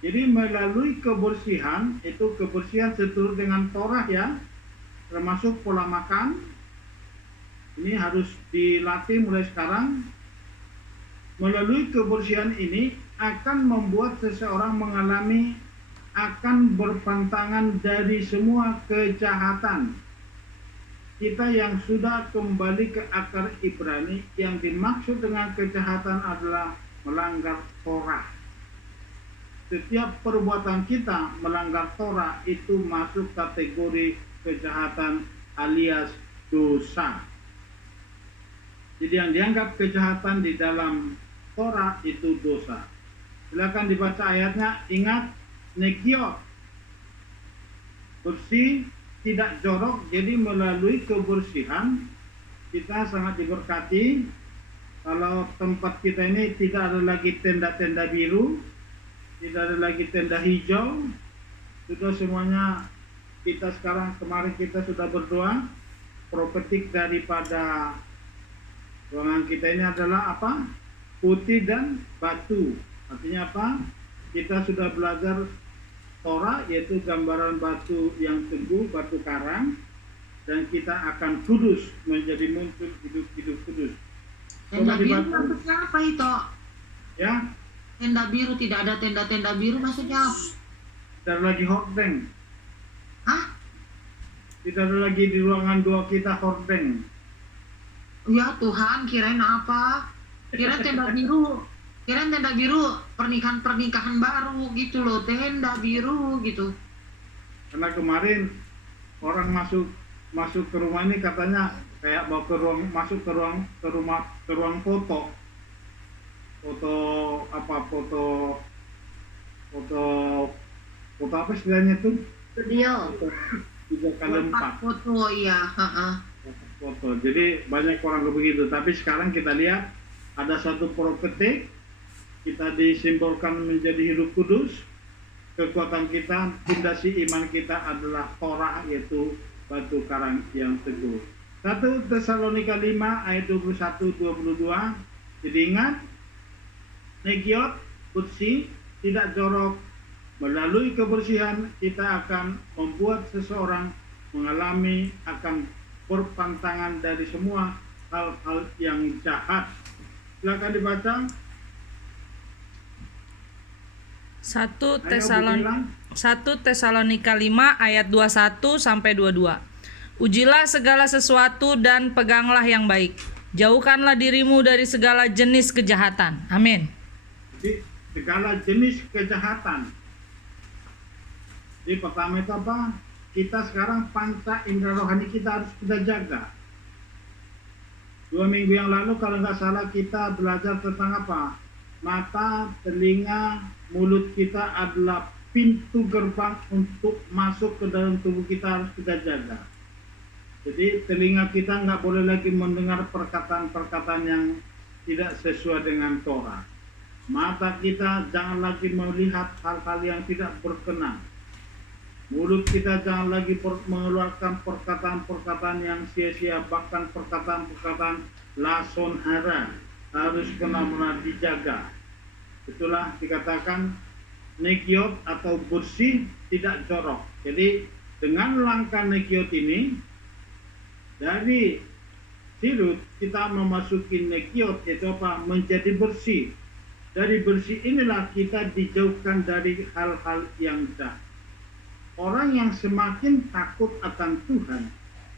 Jadi melalui kebersihan, itu kebersihan seturut dengan Torah ya, termasuk pola makan. Ini harus dilatih mulai sekarang. Melalui kebersihan ini akan membuat seseorang mengalami, akan berpantangan dari semua kejahatan. Kita yang sudah kembali ke akar Ibrani, yang dimaksud dengan kejahatan adalah melanggar Torah. Setiap perbuatan kita melanggar Torah itu masuk kategori kejahatan alias dosa. Jadi yang dianggap kejahatan di dalam Torah itu dosa. Silakan dibaca ayatnya. Ingat, negiot, bersih, tidak jorok. Jadi melalui kebersihan kita sangat diberkati. Kalau tempat kita ini tidak ada lagi tenda-tenda biru, tidak ada lagi tenda hijau, sudah semuanya kita sekarang, kemarin kita sudah berdoa, propetik daripada ruangan kita ini adalah apa? Putih dan batu. Artinya apa? Kita sudah belajar Torah, yaitu gambaran batu yang teguh, batu karang, dan kita akan kudus, menjadi muncul hidup-hidup kudus. Tenda biru maksudnya apa itu? Ya, Tenda biru, tidak ada tenda-tenda biru maksudnya apa? tidak ada lagi hordeng. Hah? Tidak ada lagi di ruangan 2 kita hordeng. Ya Tuhan, kirain apa? Kirain tenda biru pernikahan baru gitu loh, tenda biru gitu. Karena kemarin orang masuk ke rumah ini katanya kayak bawa ke ruang, masuk ke ruang foto apa istilahnya tuh? Studio. 3x4 Foto, iya. foto. Jadi banyak orang begitu. Tapi sekarang kita lihat ada satu propetik, kita disimbolkan menjadi hidup kudus. Kekuatan kita, fondasi iman kita adalah Torah, yaitu batu karang yang teguh. 1 Tesalonika 5 ayat 21-22. Jadi ingat, negiot, bersih, tidak jorok. Melalui kebersihan kita akan membuat seseorang mengalami, akan berpantangan dari semua hal-hal yang jahat. Silakan dibaca. 1 Tesalonika 5 ayat 21 sampai 22. Ujilah segala sesuatu dan peganglah yang baik. Jauhkanlah dirimu dari segala jenis kejahatan. Amin. Jadi segala jenis kejahatan. Jadi pertama itu apa? Kita sekarang panca indera rohani kita harus kita jaga. 2 minggu yang lalu kalau nggak salah kita belajar tentang apa? Mata, telinga, mulut kita adalah pintu gerbang untuk masuk ke dalam tubuh kita, harus kita jaga. Jadi telinga kita nggak boleh lagi mendengar perkataan-perkataan yang tidak sesuai dengan Torah. Mata kita jangan lagi melihat hal-hal yang tidak berkenan. Mulut kita jangan lagi mengeluarkan perkataan-perkataan yang sia-sia, bahkan perkataan-perkataan lason hara, harus benar-benar dijaga. Itulah dikatakan negiot atau bersih, tidak jorok. Jadi dengan langkah negiot ini, dari sirut, kita memasuki nekiot, yaitu apa? Menjadi bersih. Dari bersih inilah kita dijauhkan dari hal-hal yang jahat. Orang yang semakin takut akan Tuhan,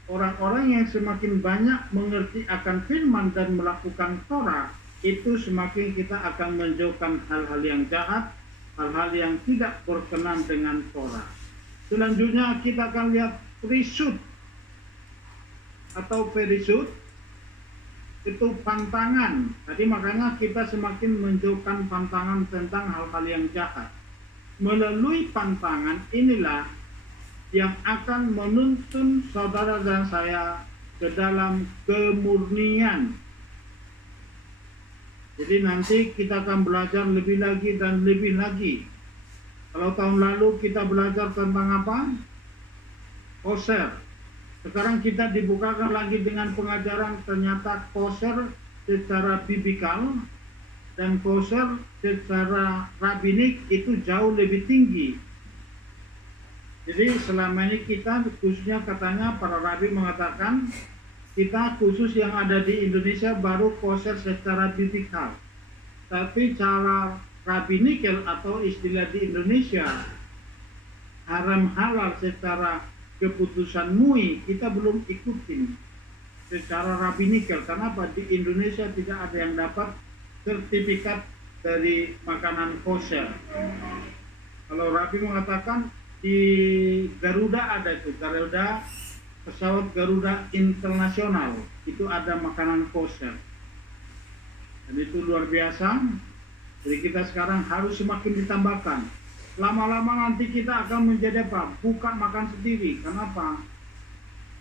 orang-orang yang semakin banyak mengerti akan firman dan melakukan Torah, itu semakin kita akan menjauhkan hal-hal yang jahat, hal-hal yang tidak berkenan dengan Torah. Selanjutnya kita akan lihat priesthood atau perisud, itu pantangan. Tadi makanya kita semakin menjauhkan pantangan tentang hal-hal yang jahat. Melalui pantangan inilah yang akan menuntun saudara dan saya ke dalam kemurnian. Jadi nanti kita akan belajar lebih lagi dan lebih lagi. Kalau tahun lalu kita belajar tentang apa? Koser. Sekarang kita dibukakan lagi dengan pengajaran ternyata koser secara biblikal dan koser secara rabbinik itu jauh lebih tinggi. Jadi selama ini kita khususnya katanya para rabbi mengatakan kita khusus yang ada di Indonesia baru koser secara biblikal. Tapi cara rabbinikel atau istilah di Indonesia haram halal secara keputusan MUI kita belum ikutin secara rabbinikel. Kenapa? Di Indonesia tidak ada yang dapat sertifikat dari makanan kosher. Kalau Rabbi mengatakan di Garuda ada itu, Garuda, pesawat Garuda internasional itu ada makanan kosher. Dan itu luar biasa. Jadi kita sekarang harus semakin ditambahkan. Lama-lama nanti kita akan menjadi apa? Bukan makan sendiri. Kenapa?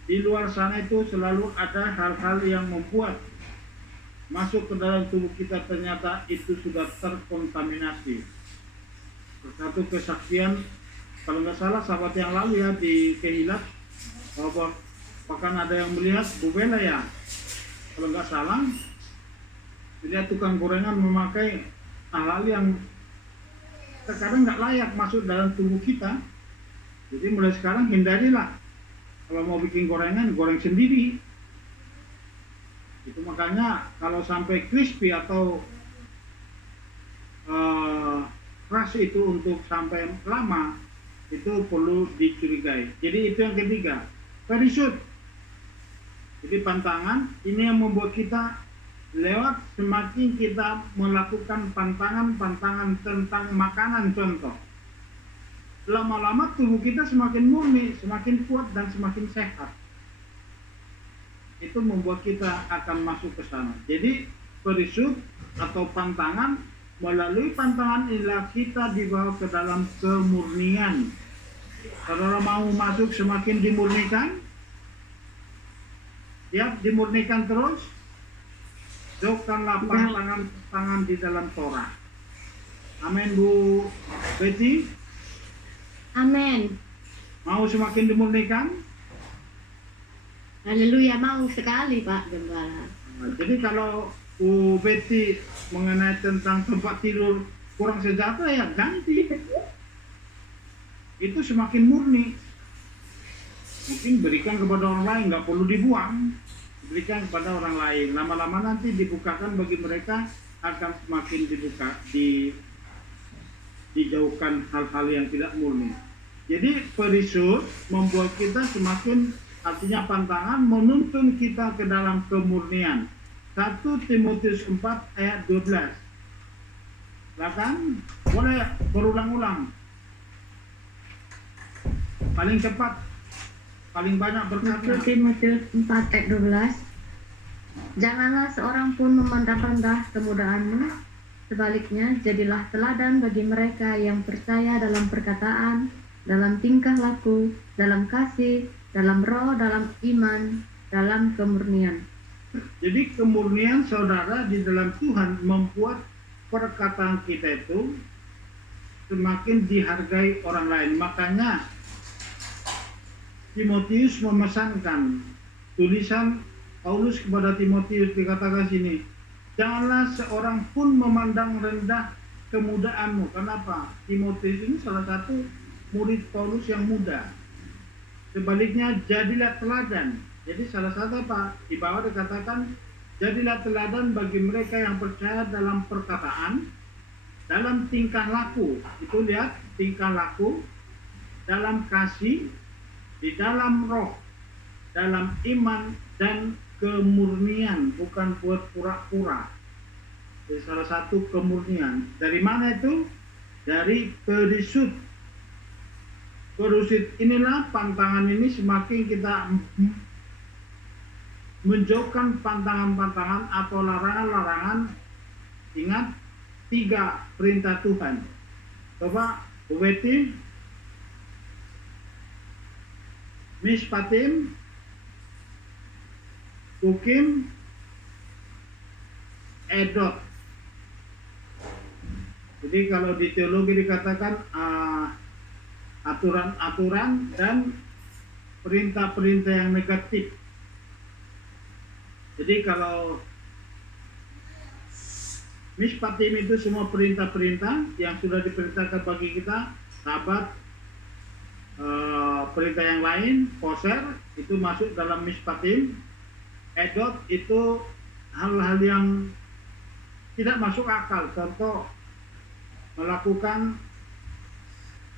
Di luar sana itu selalu ada hal-hal yang membuat masuk ke dalam tubuh kita ternyata itu sudah terkontaminasi. Satu kesaksian, kalau nggak salah sahabat yang lalu ya di Kehilat, bahkan ada yang melihat Bu Bella ya, kalau nggak salah, lihat tukang gorengan memakai hal-hal yang terkadang nggak layak masuk dalam tubuh kita. Jadi mulai sekarang hindarilah kalau mau bikin gorengan, goreng sendiri. Itu makanya kalau sampai crispy atau keras itu untuk sampai lama itu perlu dicurigai. Jadi itu yang ketiga, perisud. Jadi pantangan ini yang membuat kita lewat semakin kita melakukan pantangan-pantangan tentang makanan contoh. Lama-lama tubuh kita semakin murni, semakin kuat dan semakin sehat. Itu membuat kita akan masuk ke sana. Jadi perisud atau pantangan, melalui pantangan inilah kita dibawa ke dalam kemurnian. Saudara mau masuk semakin dimurnikan? Siap dimurnikan terus? Jauhkanlah pantangan di dalam Torah. Amin Bu Betty. Amin. Mau semakin dimurnikan? Haleluya, mau sekali Pak Gembala. Nah, jadi kalau Bu Betty mengenai tentang tempat tidur kurang sejahtera ya ganti. Itu semakin murni. Mungkin berikan kepada orang lain, nggak perlu dibuang. Berikan kepada orang lain. Lama-lama nanti dibukakan bagi mereka, akan semakin dijauhkan hal-hal yang tidak murni. Jadi perisud membuat kita semakin, artinya pantangan menuntun kita ke dalam kemurnian. 1 Timotius 4 ayat 12. Silakan, boleh berulang-ulang. Paling cepat, paling banyak berkatnya. 1 Timotius 4 ayat 12. Janganlah seorang pun memandang rendah kemudaanmu, sebaliknya jadilah teladan bagi mereka yang percaya dalam perkataan, dalam tingkah laku, dalam kasih, dalam roh, dalam iman, dalam kemurnian. Jadi kemurnian saudara di dalam Tuhan membuat perkataan kita itu semakin dihargai orang lain. Makanya Timotius memesankan, tulisan Paulus kepada Timotius dikatakan sini, janganlah seorang pun memandang rendah kemudaanmu. Kenapa? Timotius ini salah satu murid Paulus yang muda. Sebaliknya jadilah teladan. Jadi salah satu apa? Di bawah dikatakan, jadilah teladan bagi mereka yang percaya dalam perkataan, dalam tingkah laku. Itu lihat, tingkah laku, dalam kasih, di dalam roh, dalam iman dan kemurnian, bukan buat pura-pura. Jadi salah satu kemurnian. Dari mana itu? Dari perisut. Perisut inilah pantangan ini semakin kita menjauhkan pantangan-pantangan atau larangan-larangan. Ingat 3 perintah Tuhan. Coba Ubeti, Mishpatim, Hukim, Edot. Jadi kalau di teologi dikatakan aturan-aturan dan perintah-perintah yang negatif. Jadi kalau Mishpatim itu semua perintah-perintah yang sudah diperintahkan bagi kita, sahabat. Perintah yang lain, poser, itu masuk dalam Mishpatim. Edot itu hal-hal yang tidak masuk akal. Contoh, melakukan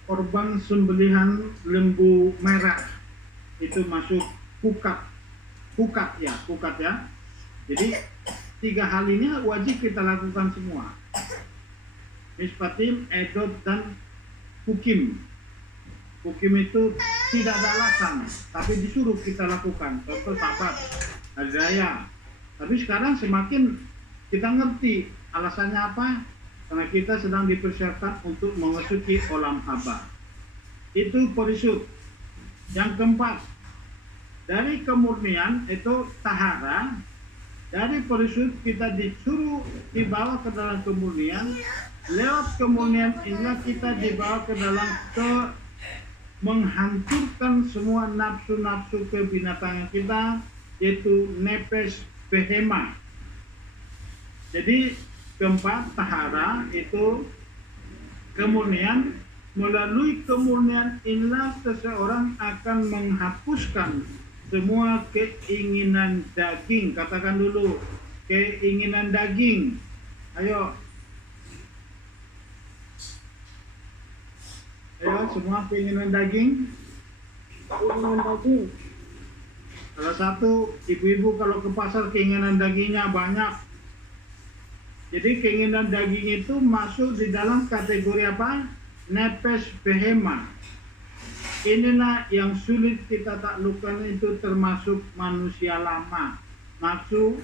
korban sembelihan lembu merah, itu masuk hukat ya. Jadi 3 hal ini wajib kita lakukan semua. Mishpatim, Edot, dan Hukim. Hukim itu tidak ada alasan, tapi disuruh kita lakukan. Contoh sahabat, hari raya. Tapi sekarang semakin kita ngerti alasannya apa, karena kita sedang dipersiapkan untuk memasuki olam haba. Itu perisut. Yang keempat, dari kemurnian itu tahara. Dari perisut kita disuruh dibawa ke dalam kemurnian. Lewat kemurnian inilah kita dibawa ke dalam menghancurkan semua nafsu-nafsu kebinatangan kita, yaitu nepes behema. Jadi keempat, tahara itu kemurnian. Melalui kemurnian inilah seseorang akan menghapuskan semua keinginan daging. Katakan dulu, keinginan daging. Ayo semua keinginan daging. Salah satu ibu-ibu kalau ke pasar keinginan dagingnya banyak. Jadi keinginan daging itu masuk di dalam kategori apa? Nepes behema. Inilah yang sulit kita taklukkan, itu termasuk manusia lama. Nafsu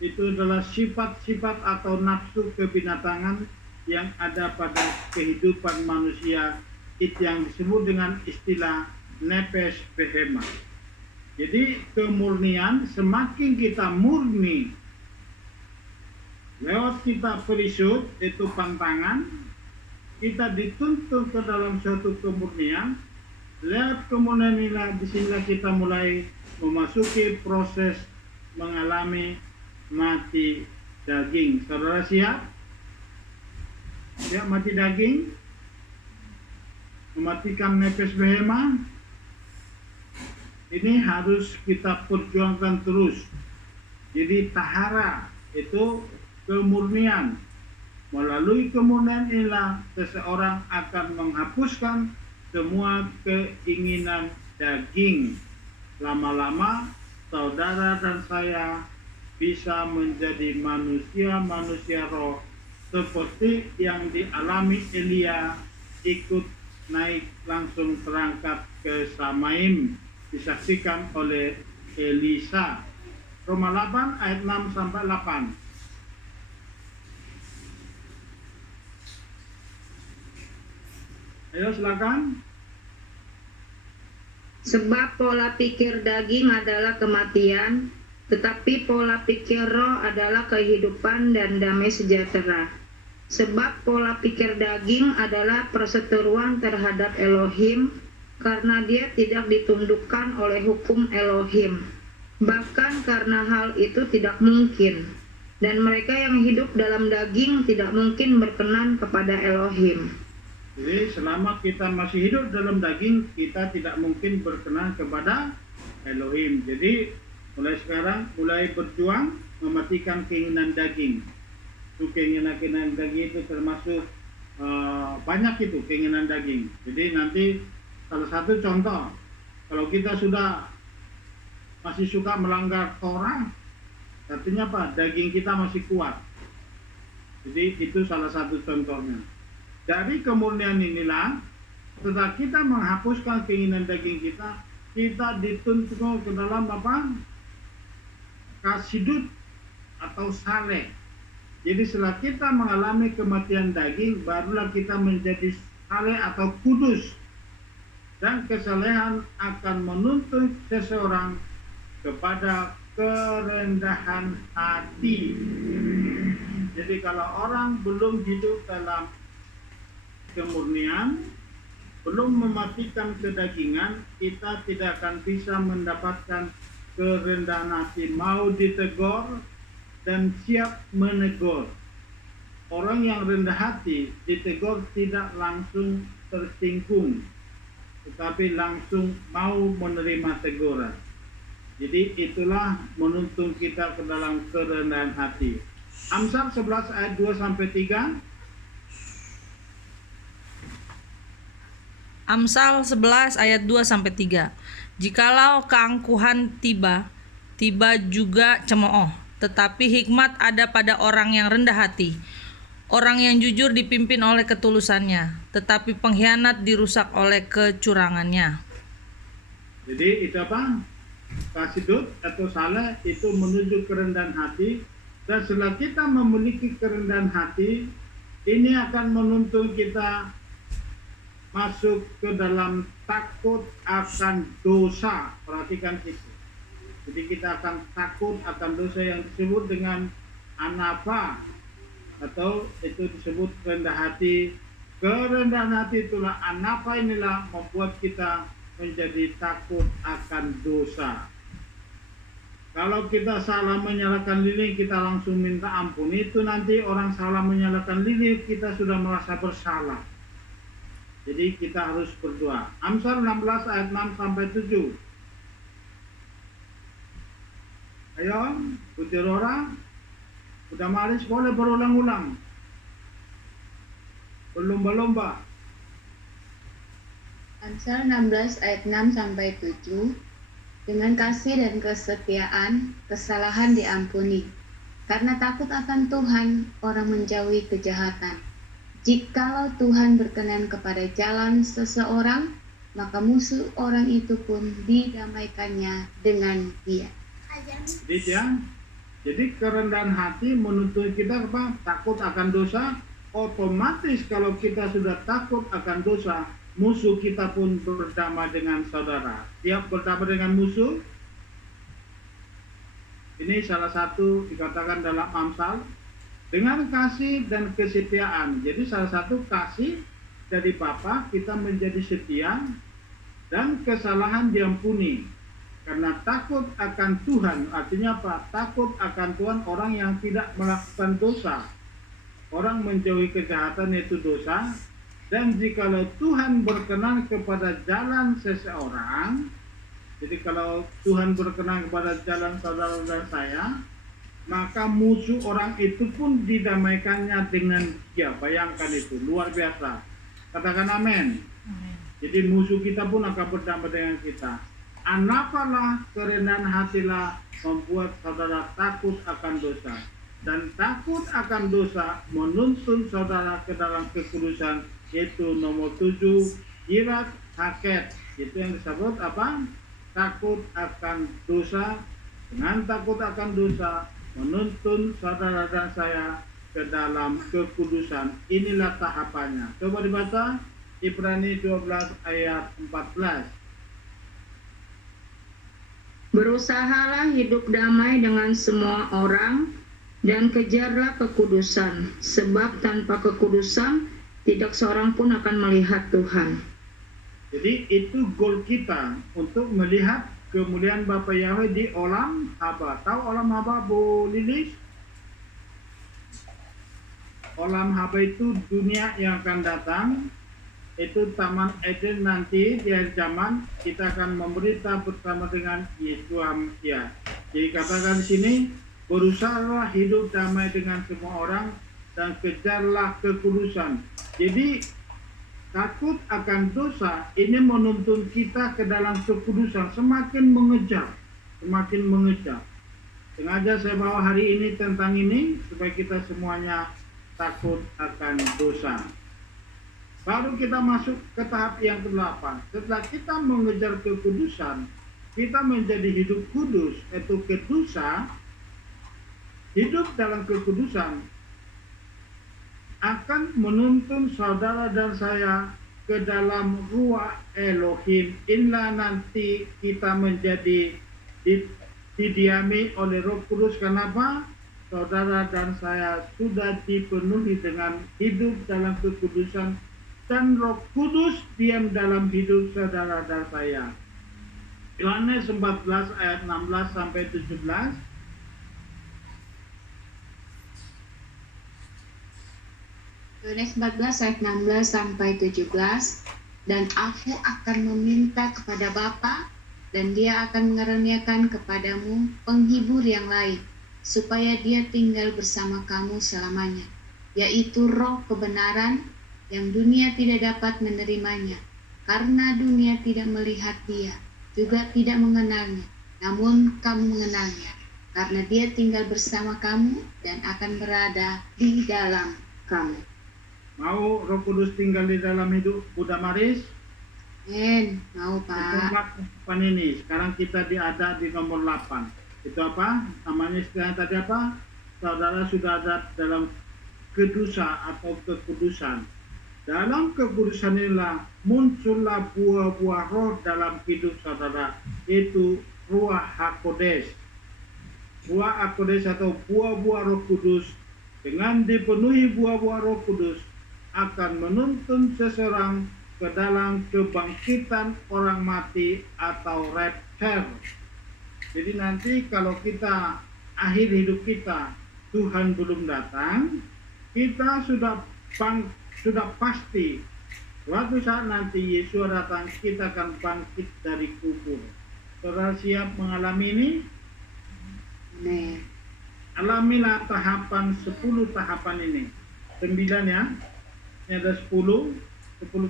itu adalah sifat-sifat atau nafsu kebinatangan yang ada pada kehidupan manusia. Itu yang disebut dengan istilah nepes behema. Jadi kemurnian, semakin kita murni lewat kita perisut, itu pantangan, kita dituntun ke dalam suatu kemurnian. Lewat kemurnian inilah, disinilah kita mulai memasuki proses mengalami mati daging. Saudara siap? Siap mati daging? Mematikan nepes behema? Ini harus kita perjuangkan terus. Jadi tahara itu kemurnian. Melalui kemurnian inilah seseorang akan menghapuskan semua keinginan daging. Lama-lama saudara dan saya bisa menjadi manusia-manusia roh seperti yang dialami Elia, ikut naik langsung terangkat ke Samaim, disaksikan oleh Elisa. Roma 8 ayat 6 sampai 8. Ayo silakan. Sebab pola pikir daging adalah kematian, tetapi pola pikir roh adalah kehidupan dan damai sejahtera. Sebab pola pikir daging adalah perseteruan terhadap Elohim, karena dia tidak ditundukkan oleh hukum Elohim. Bahkan karena hal itu tidak mungkin, dan mereka yang hidup dalam daging tidak mungkin berkenan kepada Elohim. Jadi selama kita masih hidup dalam daging, kita tidak mungkin berkenan kepada Elohim. Jadi Mulai sekarang, mulai berjuang mematikan keinginan daging. Itu keinginan daging itu termasuk banyak itu keinginan daging. Jadi nanti salah satu contoh, kalau kita sudah masih suka melanggar Torah, artinya apa? Daging kita masih kuat. Jadi itu salah satu contohnya. Dari kemurnian inilah, setelah kita menghapuskan keinginan daging kita dituntut ke dalam apa? Kasidut atau saleh. Jadi setelah kita mengalami kematian daging, barulah kita menjadi saleh atau kudus. Dan kesalehan akan menuntut seseorang kepada kerendahan hati. Jadi kalau orang belum hidup dalam kemurnian, belum mematikan kedagingan, kita tidak akan bisa mendapatkan kerendahan hati, mau ditegur dan siap menegur. Orang yang rendah hati ditegur tidak langsung tersinggung, tetapi langsung mau menerima teguran. Jadi itulah menuntun kita ke dalam kerendahan hati. Amsal 11 ayat 2-3. Amsal 11 ayat 2-3. Jikalau keangkuhan tiba juga cemooh, tetapi hikmat ada pada orang yang rendah hati. Orang yang jujur dipimpin oleh ketulusannya, tetapi pengkhianat dirusak oleh kecurangannya. Jadi itu apa? Kasidut atau saleh itu menuju kerendahan hati. Dan setelah kita memiliki kerendahan hati, ini akan menuntun kita masuk ke dalam takut akan dosa. Perhatikan itu. Jadi kita akan takut akan dosa yang disebut dengan anapa, atau itu disebut rendah hati. Kerendahan hati itulah anapa, inilah membuat kita menjadi takut akan dosa. Kalau kita salah menyalakan lilin, kita langsung minta ampun. Itu nanti orang salah menyalakan lilin, kita sudah merasa bersalah. Jadi kita harus berdoa. Amsal 16 ayat 6-7. Ayo, putih orang, udah maris boleh berulang-ulang. Berlomba-lomba. Amsal 16 ayat 6-7. Dengan kasih dan kesetiaan, kesalahan diampuni. Karena takut akan Tuhan, orang menjauhi kejahatan. Jikalau Tuhan berkenan kepada jalan seseorang, maka musuh orang itu pun didamaikannya dengan dia. Jadi kerendahan hati menuntut kita apa? Takut akan dosa. Otomatis kalau kita sudah takut akan dosa, musuh kita pun berdamai dengan saudara. Siap berdamai dengan musuh? Ini salah satu dikatakan dalam Amsal. Dengan kasih dan kesetiaan. Jadi salah satu kasih dari Bapa, kita menjadi setia, dan kesalahan diampuni. Karena takut akan Tuhan, artinya apa? Takut akan Tuhan orang yang tidak melakukan dosa. Orang menjauhi kejahatan yaitu dosa. Dan jikalau Tuhan berkenan kepada jalan seseorang, jadi kalau Tuhan berkenan kepada jalan saudara dan saya, maka musuh orang itu pun didamaikannya dengan dia. Bayangkan itu, luar biasa. Katakan amin. Jadi musuh kita pun akan berdamai dengan kita. Anapalah kerendahan hatilah membuat saudara takut akan dosa. Dan takut akan dosa menuntun saudara ke dalam kekudusan, yaitu nomor 7, yirat haket. Itu yang disebut apa? Takut akan dosa. Dengan takut akan dosa menuntun saudara dan saya ke dalam kekudusan. Inilah tahapannya. Coba dibaca Ibrani 12 ayat 14. Berusahalah hidup damai dengan semua orang dan kejarlah kekudusan, sebab tanpa kekudusan tidak seorang pun akan melihat Tuhan. Jadi itu goal kita untuk melihat kemuliaan Bapa Yahweh di olam haba. Tahu olam haba, Bu Lilis? Olam haba itu dunia yang akan datang. Itu Taman Eden nanti di akhir zaman kita akan memberita bersama dengan Yesus Mesias. Jadi katakan di sini, berusahalah hidup damai dengan semua orang dan kejarlah kekudusan. Jadi takut akan dosa ini menuntun kita ke dalam kekudusan, semakin mengejar. Sengaja saya bawa hari ini tentang ini supaya kita semuanya takut akan dosa. Baru kita masuk ke tahap yang ke-8. Setelah kita mengejar kekudusan, kita menjadi hidup kudus, yaitu kedusa. Hidup dalam kekudusan akan menuntun saudara dan saya ke dalam ruah Elohim. Inilah nanti kita menjadi didiami oleh Roh Kudus. Kenapa? Saudara dan saya sudah dipenuhi dengan hidup dalam kekudusan, dan Roh Kudus diam dalam hidup saudara dan saya. Yohanes 14 ayat 16 sampai 17. Yohanes 14 ayat 16 sampai 17. Dan aku akan meminta kepada Bapa, dan Dia akan mengaruniakan kepadamu penghibur yang lain, supaya Dia tinggal bersama kamu selamanya, yaitu Roh kebenaran, yang dunia tidak dapat menerimanya, karena dunia tidak melihat Dia, juga tidak mengenalnya. Namun kamu mengenalnya, karena Dia tinggal bersama kamu dan akan berada di dalam kamu. Mau Roh Kudus tinggal di dalam hidup Bunda Maris? Mau Pak. Depan ini, sekarang kita ada di nomor 8. Itu apa? Namanya istilahnya tadi apa? Saudara sudah ada dalam kedusa atau kekudusan. Dalam kekudusan inilah muncullah buah-buah roh dalam hidup saudara, yaitu Ruach HaKodesh. Ruach HaKodesh atau buah-buah Roh Kudus, dengan dipenuhi buah-buah Roh Kudus, akan menuntun seseorang ke dalam kebangkitan orang mati atau rapture. Jadi nanti kalau kita akhir hidup kita, Tuhan belum datang, kita sudah pasti suatu saat nanti Yesus datang, kita akan bangkit dari kubur. Saudara siap mengalami ini? Amin. Alamilah tahapan 10 tahapan ini. 9 ya. Ini ada 10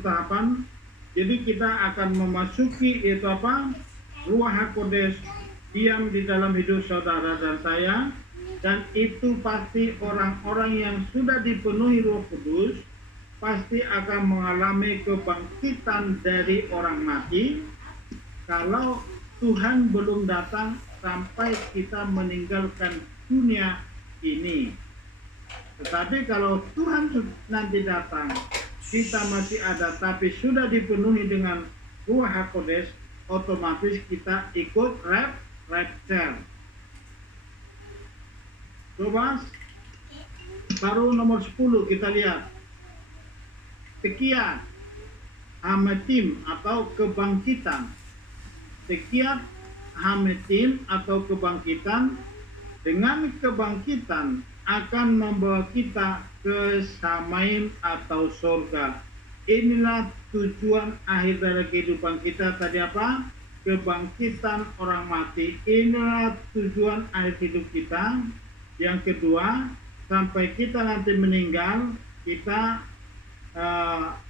tahapan. Jadi kita akan memasuki itu apa? Ruach HaKodesh diam di dalam hidup saudara dan saya, dan itu pasti orang-orang yang sudah dipenuhi Roh Kudus pasti akan mengalami kebangkitan dari orang mati kalau Tuhan belum datang sampai kita meninggalkan dunia ini. Tetapi kalau Tuhan nanti datang, kita masih ada tapi sudah dipenuhi dengan Ruach HaKodesh, otomatis kita ikut rapture. Coba baru nomor 10 kita lihat. Tekiat Hametim atau kebangkitan. Tekiat Hametim atau kebangkitan. Dengan kebangkitan akan membawa kita ke Samaim atau surga. Inilah tujuan akhir dari kehidupan kita. Tadi apa? Kebangkitan orang mati. Inilah tujuan akhir hidup kita. Yang kedua, sampai kita nanti meninggal, kita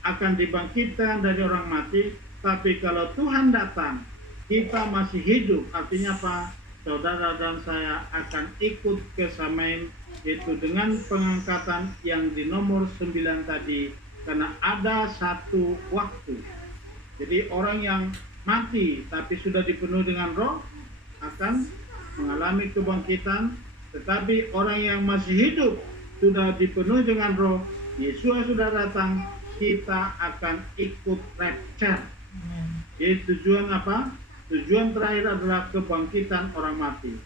akan dibangkitkan dari orang mati. Tapi kalau Tuhan datang, kita masih hidup. Artinya apa? Saudara dan saya akan ikut ke Samaim, yaitu dengan pengangkatan yang di nomor 9 tadi, karena ada satu waktu. Jadi orang yang mati tapi sudah dipenuhi dengan roh akan mengalami kebangkitan, tetapi orang yang masih hidup sudah dipenuhi dengan roh, Yesus sudah datang, kita akan ikut rapture. Jadi tujuan apa? Tujuan terakhir adalah kebangkitan orang mati.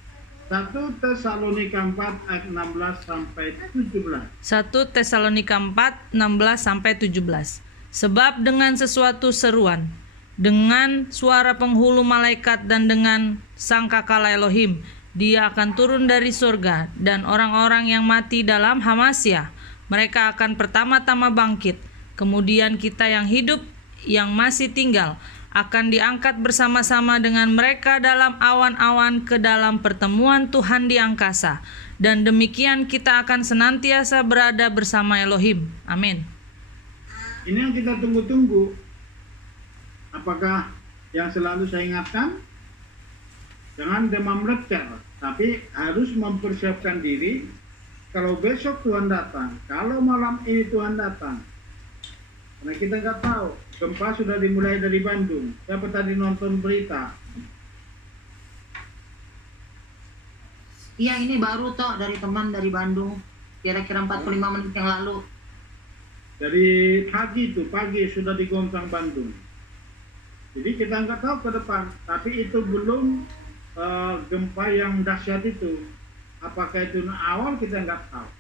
1 Tesalonika 4 ayat 16 sampai 17. 1 Tesalonika 4 16 sampai 17. Sebab dengan sesuatu seruan, dengan suara penghulu malaikat dan dengan sangkakala Elohim, Dia akan turun dari surga, dan orang-orang yang mati dalam Hamasya, mereka akan pertama-tama bangkit. Kemudian kita yang hidup, yang masih tinggal, akan diangkat bersama-sama dengan mereka dalam awan-awan ke dalam pertemuan Tuhan di angkasa. Dan demikian kita akan senantiasa berada bersama Elohim. Amin. Ini yang kita tunggu-tunggu. Apakah yang selalu saya ingatkan? Jangan demam lecer, tapi harus mempersiapkan diri. Kalau besok Tuhan datang, kalau malam ini Tuhan datang, karena kita nggak tahu, gempa sudah dimulai dari Bandung. Siapa tadi nonton berita? Iya, ini baru toh dari teman dari Bandung, kira-kira 45 menit yang lalu. Dari pagi sudah digoncang Bandung. Jadi kita nggak tahu ke depan, tapi itu belum gempa yang dahsyat itu. Apakah itu awal kita nggak tahu.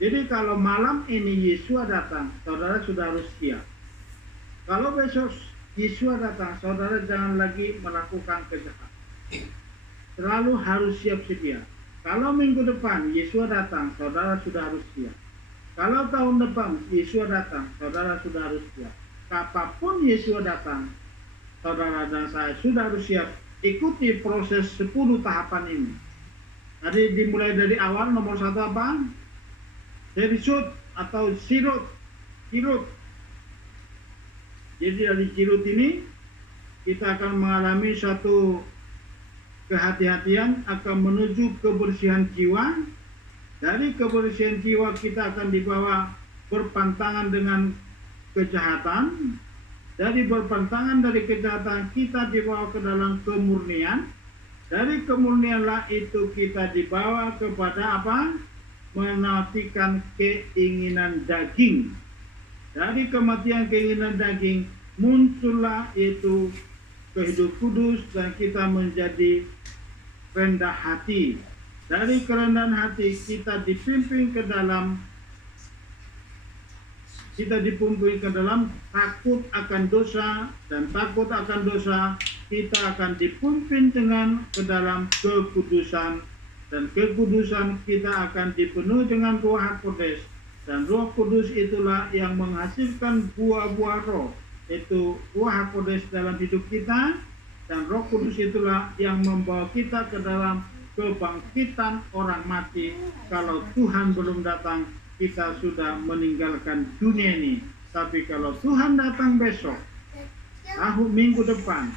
Jadi kalau malam ini Yesua datang, saudara sudah harus siap. Kalau besok Yesua datang, saudara jangan lagi melakukan kejahatan. Selalu harus siap sedia. Kalau minggu depan Yesua datang, saudara sudah harus siap. Kalau tahun depan Yesua datang, saudara sudah harus siap. Kapanpun Yesua datang, saudara dan saya sudah harus siap. Ikuti proses 10 tahapan ini. Tadi dimulai dari awal, nomor 1 apa? Serisut atau sirut. Jadi dari sirut ini kita akan mengalami suatu kehati-hatian akan menuju kebersihan jiwa. Dari kebersihan jiwa kita akan dibawa berpantangan dengan kejahatan. Dari berpantangan dari kejahatan kita dibawa ke dalam kemurnian. Dari kemurnianlah itu kita dibawa kepada apa? Menatikan keinginan daging. Dari kematian keinginan daging muncullah itu kehidupan kudus dan kita menjadi rendah hati. Dari kerendahan hati kita dipimpin ke dalam takut akan dosa, dan takut akan dosa kita akan dipimpin ke dalam kekudusan, dan kekudusan kita akan dipenuhi dengan Roh Kudus, dan Roh Kudus itulah yang menghasilkan buah-buah roh, itu Roh Kudus dalam hidup kita, dan Roh Kudus itulah yang membawa kita ke dalam kebangkitan orang mati. Kalau Tuhan belum datang, kita sudah meninggalkan dunia ini. Tapi kalau Tuhan datang besok, minggu depan,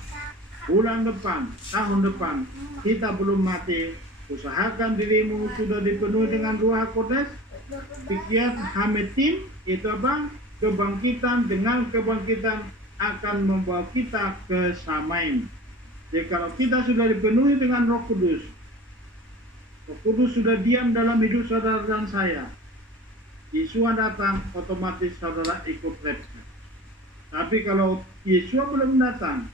bulan depan, tahun depan, kita belum mati, usahakan dirimu sudah dipenuhi dengan Ruh Kudus. Pikiran Hametim itu apa? Kebangkitan. Dengan kebangkitan akan membawa kita ke Samaim. Jadi kalau kita sudah dipenuhi dengan Roh Kudus, Roh Kudus sudah diam dalam hidup saudara dan saya, Yesua datang, otomatis saudara ikut rapture. Tapi kalau Yesua belum datang,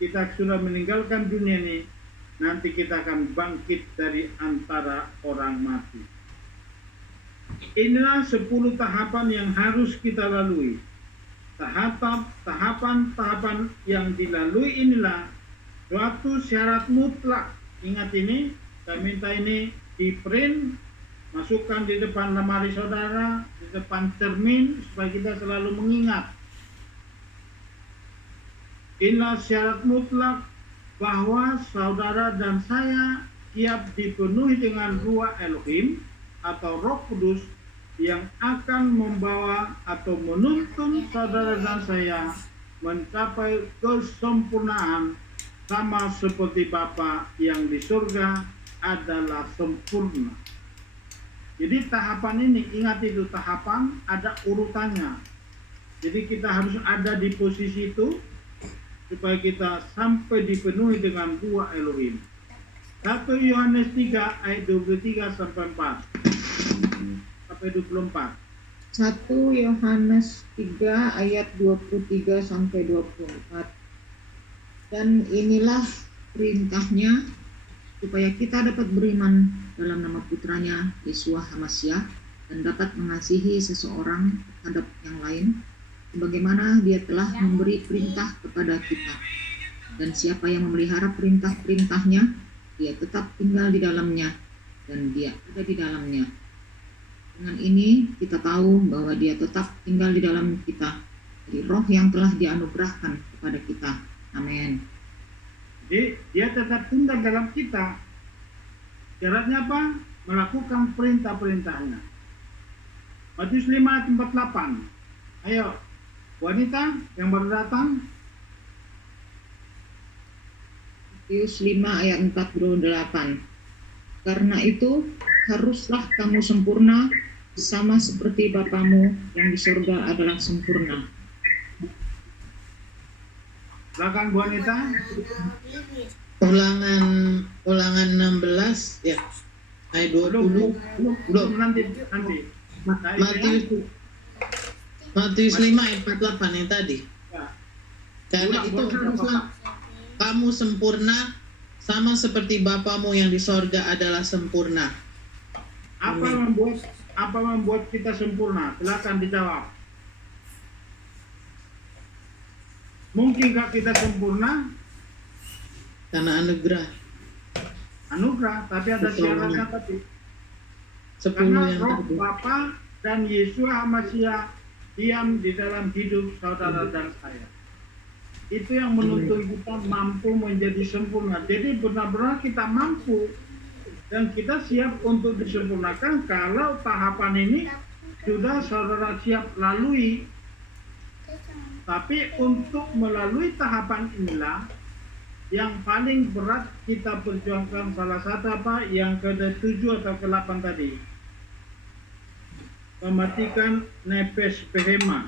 kita sudah meninggalkan dunia ini, nanti kita akan bangkit dari antara orang mati. Inilah 10 tahapan yang harus kita lalui. Tahapan-tahapan yang dilalui inilah suatu syarat mutlak. Ingat ini, saya minta ini di print, masukkan di depan lemari saudara, di depan cermin, supaya kita selalu mengingat. Inilah syarat mutlak bahwa saudara dan saya siap dipenuhi dengan Ruah Elohim atau Roh Kudus yang akan membawa atau menuntun saudara dan saya mencapai kesempurnaan sama seperti Bapa yang di surga adalah sempurna. Jadi tahapan ini, ingat itu, tahapan ada urutannya. Jadi kita harus ada di posisi itu supaya kita sampai dipenuhi dengan Ruah Elohim. 1 Yohanes 3 ayat 23 sampai 4 sampai 24. 1 Yohanes 3 ayat 23 sampai 24. Dan inilah perintahnya, supaya kita dapat beriman dalam nama putranya Yeshua HaMashiach dan dapat mengasihi seseorang terhadap yang lain sebagaimana dia telah memberi perintah kepada kita. Dan siapa yang memelihara perintah-perintahnya, dia tetap tinggal di dalamnya dan dia ada di dalamnya. Dengan ini kita tahu bahwa dia tetap tinggal di dalam kita Jadi roh yang telah dianugerahkan kepada kita. Amin. Jadi dia tetap tinggal dalam kita. Syaratnya apa? Melakukan perintah-perintahnya. Matius 5 ayat 48. Ayo, wanita yang baru datang. Matius 5 ayat 48. Karena itu haruslah kamu sempurna sama seperti Bapamu yang di surga adalah sempurna. Silakan Bu Anita. Ulangan 16 ya. Ayat 20. Belum nanti. Matius 5 ayat 48 yang tadi. Ya. Karena Ulang, itu boleh, haruslah kamu sempurna sama seperti Bapamu yang di sorga adalah sempurna. Apa membuat kita sempurna? Silakan dijawab. Mungkinkah kita sempurna? Karena anugerah. Anugerah, tapi ada Betul. syaratnya tadi. 10 Karena yang roh tadi. Bapa dan Yesus Hamasiah diam di dalam hidup saudara dan saya. Itu yang menuntut kita mampu menjadi sempurna. Jadi benar-benar kita mampu dan kita siap untuk disempurnakan kalau tahapan ini sudah saudara siap lalui. Tapi untuk melalui tahapan inilah yang paling berat kita perjuangkan, salah satu apa? Yang ke-7 atau ke-8 tadi. Mematikan nepes behema.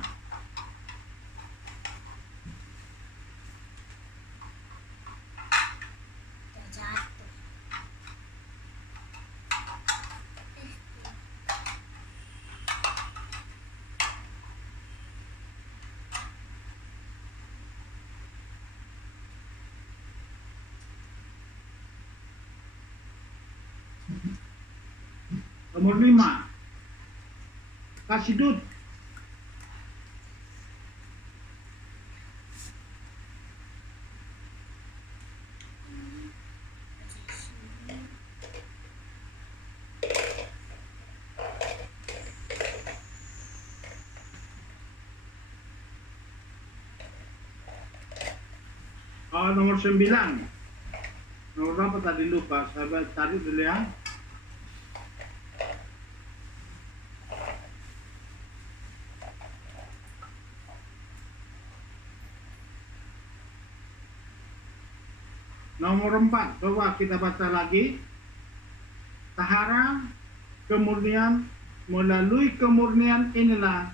Nomor 5. Kasidut. Nomor 9. Nomor berapa tadi lupa? Saya cari dulu ya. Nomor 4, coba kita baca lagi. Tahara, kemurnian, melalui kemurnian inilah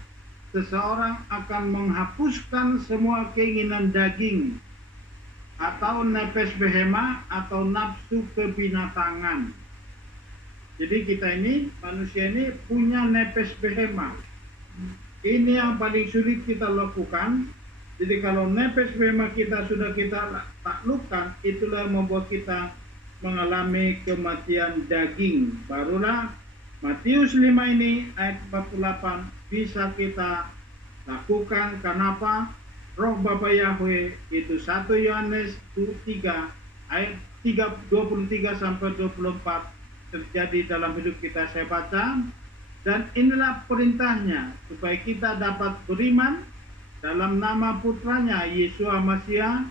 seseorang akan menghapuskan semua keinginan daging atau nepes behema atau nafsu kebinatangan. Jadi kita ini, manusia ini punya nepes behema. Ini yang paling sulit kita lakukan. Jadi kalau nepes behema kita sudah kita taklukkan, itulah yang membuat kita mengalami kematian daging. Barulah Matius 5 ini ayat 48 bisa kita lakukan. Kenapa? Roh Bapa Yahweh itu 1 Yohanes 3 ayat 23 sampai 24 terjadi dalam hidup kita. Saya baca, dan inilah perintahnya supaya kita dapat beriman dalam nama putranya Yesus Hamasiah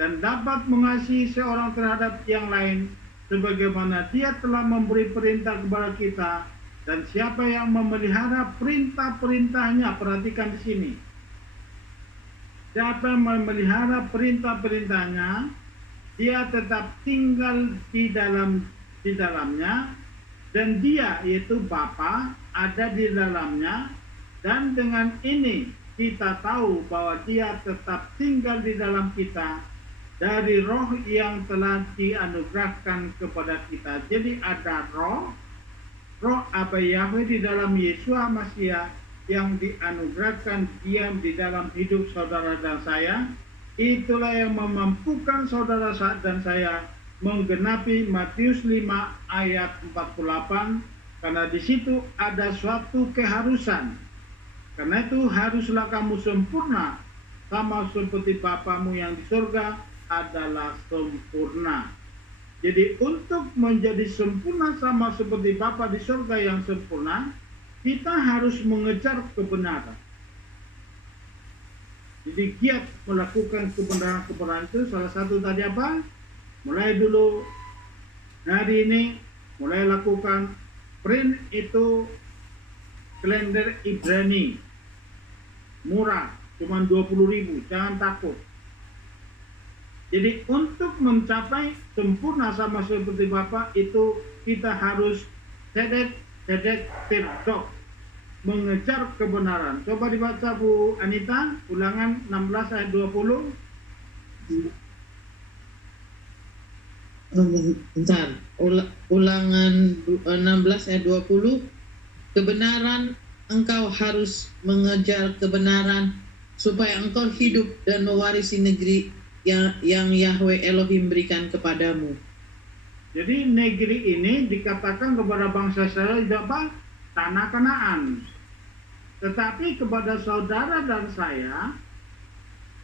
dan dapat mengasihi seorang terhadap yang lain sebagaimana dia telah memberi perintah kepada kita. Dan siapa yang memelihara perintah-perintahnya, perhatikan di sini. Siapa yang memelihara perintah-perintahnya, dia tetap tinggal di dalamnya, dan dia yaitu Bapa ada di dalamnya, dan dengan ini kita tahu bahwa dia tetap tinggal di dalam kita dari roh yang telah dianugerahkan kepada kita. Jadi ada roh Aba Yahweh di dalam Yesus Hamasiah yang dianugerahkan diam di dalam hidup saudara dan saya. Itulah yang memampukan saudara dan saya menggenapi Matius 5 ayat 48, karena di situ ada suatu keharusan. Karena itu haruslah kamu sempurna sama seperti Bapamu yang di surga adalah sempurna. Jadi untuk menjadi sempurna sama seperti Bapa di surga yang sempurna, kita harus mengejar kebenaran. Jadi giat melakukan kebenaran-kebenaran itu salah satu tadi apa? Mulai dulu hari ini mulai lakukan print itu kalender Ibrani. Murah, cuma 20.000, jangan takut. Jadi untuk mencapai sempurna sama seperti Bapak itu kita harus sedek tirtok, mengejar kebenaran. Coba dibaca Bu Anita, Ulangan 16 ayat 20. Bentar. Ulangan 16 ayat 20. Kebenaran, engkau harus mengejar kebenaran supaya engkau hidup dan mewarisi negeri yang Yahweh Elohim berikan kepadamu. Jadi negeri ini dikatakan kepada bangsa Israel apa? Tanah Kanaan. Tetapi kepada saudara dan saya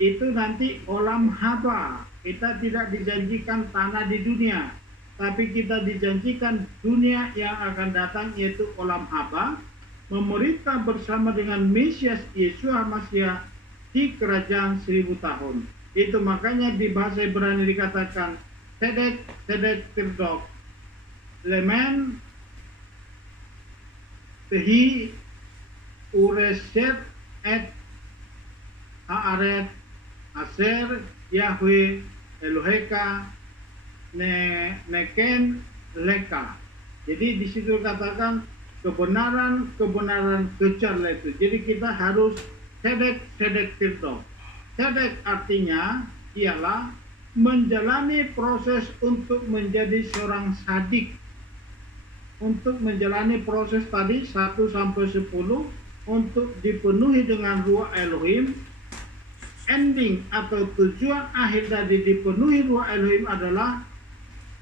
itu nanti olam haba. Kita tidak dijanjikan tanah di dunia, tapi kita dijanjikan dunia yang akan datang, yaitu olam haba, memerintah bersama dengan Mesias Yesus Masiah di kerajaan 1000 tahun. Itu makanya di bahasa Ibrani dikatakan sedek tirdok lemen tehi ureset et haaret aser Yahweh Eloheka neken leka. Jadi di situ katakan kebenaran kejarlah itu. Jadi kita harus sedek tirdok. Sedek artinya ialah menjalani proses untuk menjadi seorang sadik. Untuk menjalani proses tadi 1 sampai 10 untuk dipenuhi dengan Ruach Elohim. Ending atau tujuan akhir dari dipenuhi Ruach Elohim adalah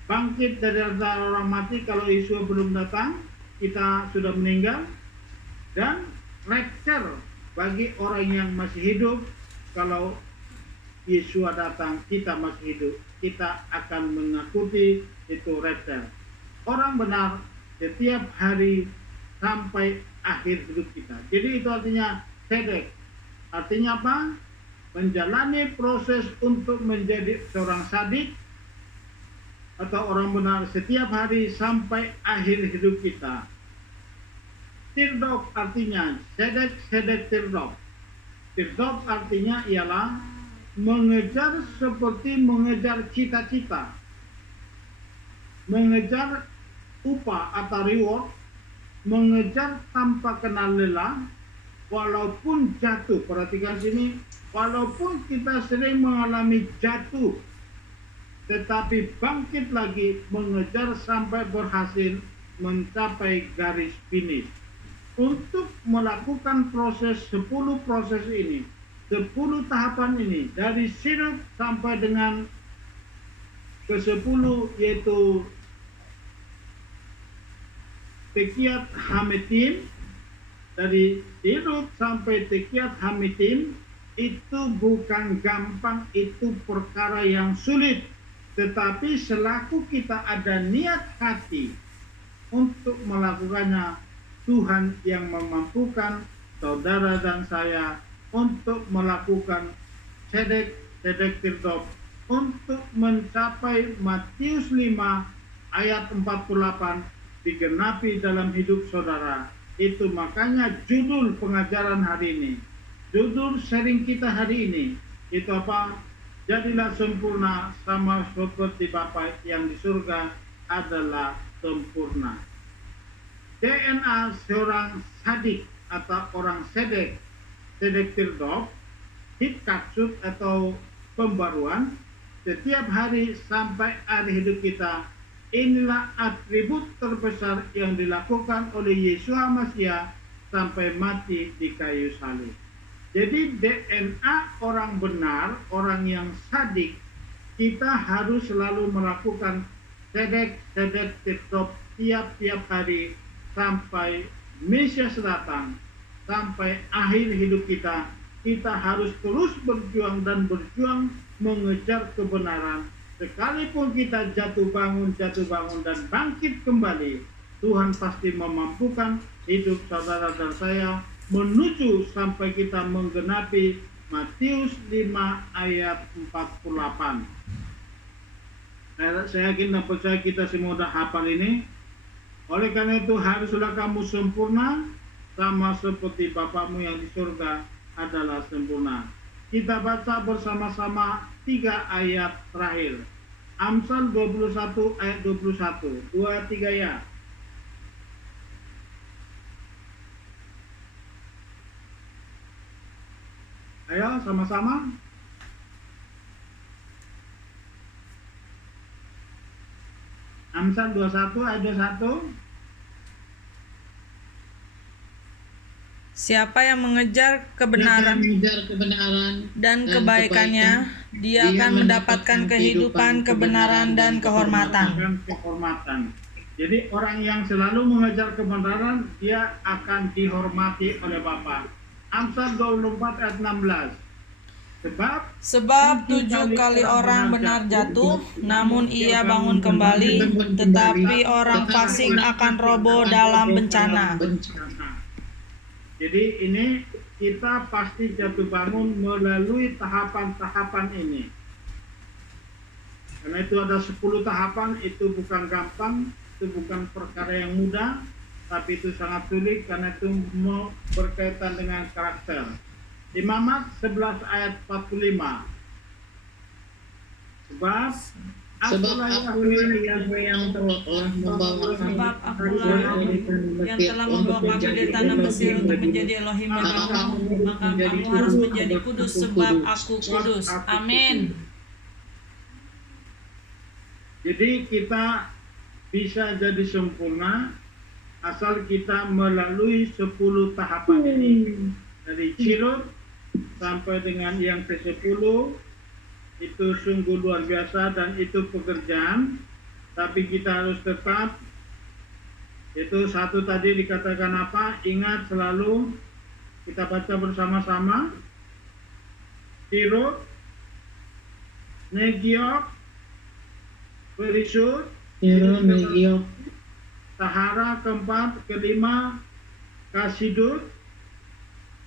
bangkit dari antara orang mati kalau Yesus belum datang, kita sudah meninggal, dan rapture bagi orang yang masih hidup. Kalau Yesus datang, kita masih hidup, kita akan mengikuti itu rapture. Orang benar setiap hari sampai akhir hidup kita. Jadi itu artinya sedek. Artinya apa? Menjalani proses untuk menjadi seorang sadik atau orang benar setiap hari sampai akhir hidup kita. Tirdok artinya sedek tirdok. Tirdok artinya ialah mengejar seperti mengejar cita-cita, mengejar upah atau reward, mengejar tanpa kenal lelah, walaupun jatuh. Perhatikan sini, walaupun kita sering mengalami jatuh, tetapi bangkit lagi mengejar sampai berhasil mencapai garis finish. Untuk melakukan proses 10 proses ini, 10 tahapan ini, dari sirup sampai dengan ke-10 yaitu Tekiat Hamitim, dari sirup sampai Tekiat Hamitim itu bukan gampang, itu perkara yang sulit. Tetapi selaku kita ada niat hati untuk melakukannya, Tuhan yang memampukan saudara dan saya untuk melakukan sedek tirdok, untuk mencapai Matius 5 ayat 48 digenapi dalam hidup saudara. Itu makanya judul pengajaran hari ini, judul sharing kita hari ini, itu apa? Jadilah sempurna sama seperti Bapa yang di surga adalah sempurna. DNA seorang sadik atau orang sedek tirdok, hikatsut atau pembaruan setiap hari sampai akhir hidup kita. Inilah atribut terbesar yang dilakukan oleh Yesus Masiah sampai mati di kayu salib. Jadi DNA orang benar, orang yang sadik, kita harus selalu melakukan sedek tirdok tiap-tiap hari sampai Mesias datang, sampai akhir hidup kita. Kita harus terus berjuang mengejar kebenaran. Sekalipun kita jatuh bangun dan bangkit kembali, Tuhan pasti memampukan hidup saudara dan saya menuju sampai kita menggenapi Matius 5 ayat 48. Saya yakin dan percaya kita semua sudah hafal ini. Oleh karena itu haruslah kamu sempurna sama seperti Bapamu yang di surga adalah sempurna. Kita baca bersama-sama 3 ayat terakhir. Amsal 21 ayat 21. 2, 3 ya. Ayo sama-sama. Amsal 21 ayat 21. Siapa yang mengejar kebenaran dan kebaikannya, dia akan mendapatkan kehidupan, kebenaran, dan kehormatan. Jadi orang yang selalu mengejar kebenaran, dia akan dihormati oleh Bapa. Amsal 24 ayat 16. Sebab 7 kali orang benar jatuh, namun ia bangun kembali, tetapi orang fasik akan roboh dalam bencana. Jadi ini kita pasti jatuh bangun melalui tahapan-tahapan ini. Karena itu ada 10 tahapan, itu bukan gampang, itu bukan perkara yang mudah, tapi itu sangat sulit karena itu berkaitan dengan karakter. Imamat 11 ayat 45. Sebab akulah yang telah membawa kamu dari tanah Mesir untuk menjadi Elohim kamu, maka kamu harus menjadi kudus sebab aku kudus. Amin. Jadi kita bisa jadi sempurna asal kita melalui 10 tahapan ini. Dari Cirut sampai dengan yang ke-10 itu sungguh luar biasa dan itu pekerjaan, tapi kita harus tetap itu satu tadi dikatakan apa? Ingat selalu kita baca bersama-sama. Cirut, Negiok, Perishut, Tahara keempat, kelima Kasidut,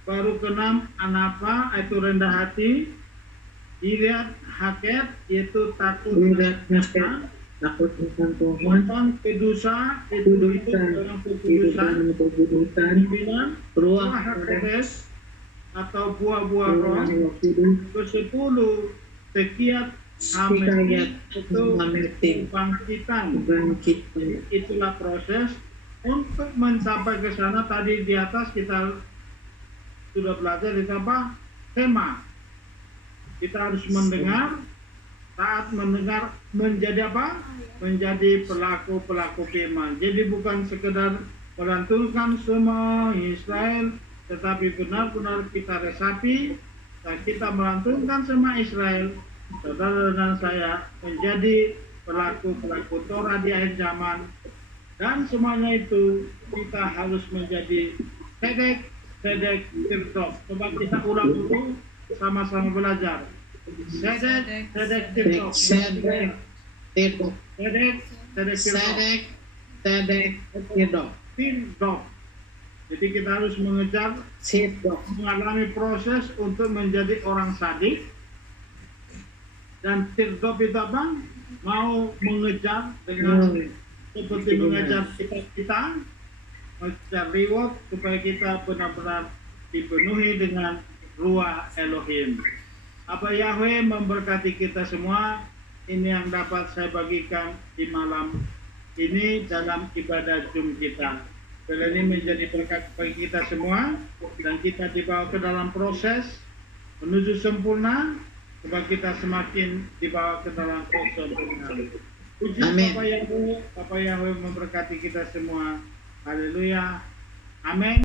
baru keenam Anapa yaitu rendah hati, Iriat Haket yaitu takut akan Tuhan, Kedusa itu dalam kekudusan, 9 Ruah Hakodes atau buah-buah roh, ke-10 Tekiat Hamet itu bangkitan. Itulah proses untuk mencapai ke sana. Tadi di atas kita sudah belajar di apa? Tema. Kita harus mendengar, saat mendengar menjadi apa? Menjadi pelaku-pelaku firman. Jadi bukan sekedar melantulkan semua Israel, tetapi benar-benar kita resapi dan kita melantulkan semua Israel. Saudara dan saya menjadi pelaku-pelaku Torah di akhir zaman, dan semuanya itu kita harus menjadi sedek tirdof. Coba kita ulang dulu, sama-sama belajar. Sedek tirdof. Tirdof. Jadi kita harus mengejar, mengalami proses untuk menjadi orang sadik. Dan tirdof itu apa? Mau mengejar dengan seperti mengejar kita mengejar reward supaya kita benar-benar dipenuhi dengan ruah Elohim. Apa Yahweh memberkati kita semua. Ini yang dapat saya bagikan di malam ini dalam ibadah Jum kita. Bila ini menjadi berkat bagi kita semua dan kita dibawa ke dalam proses menuju sempurna, supaya kita semakin dibawa ke dalam kesempurnaan. Puji Bapak Yahweh memberkati kita semua. Haleluya. Amin.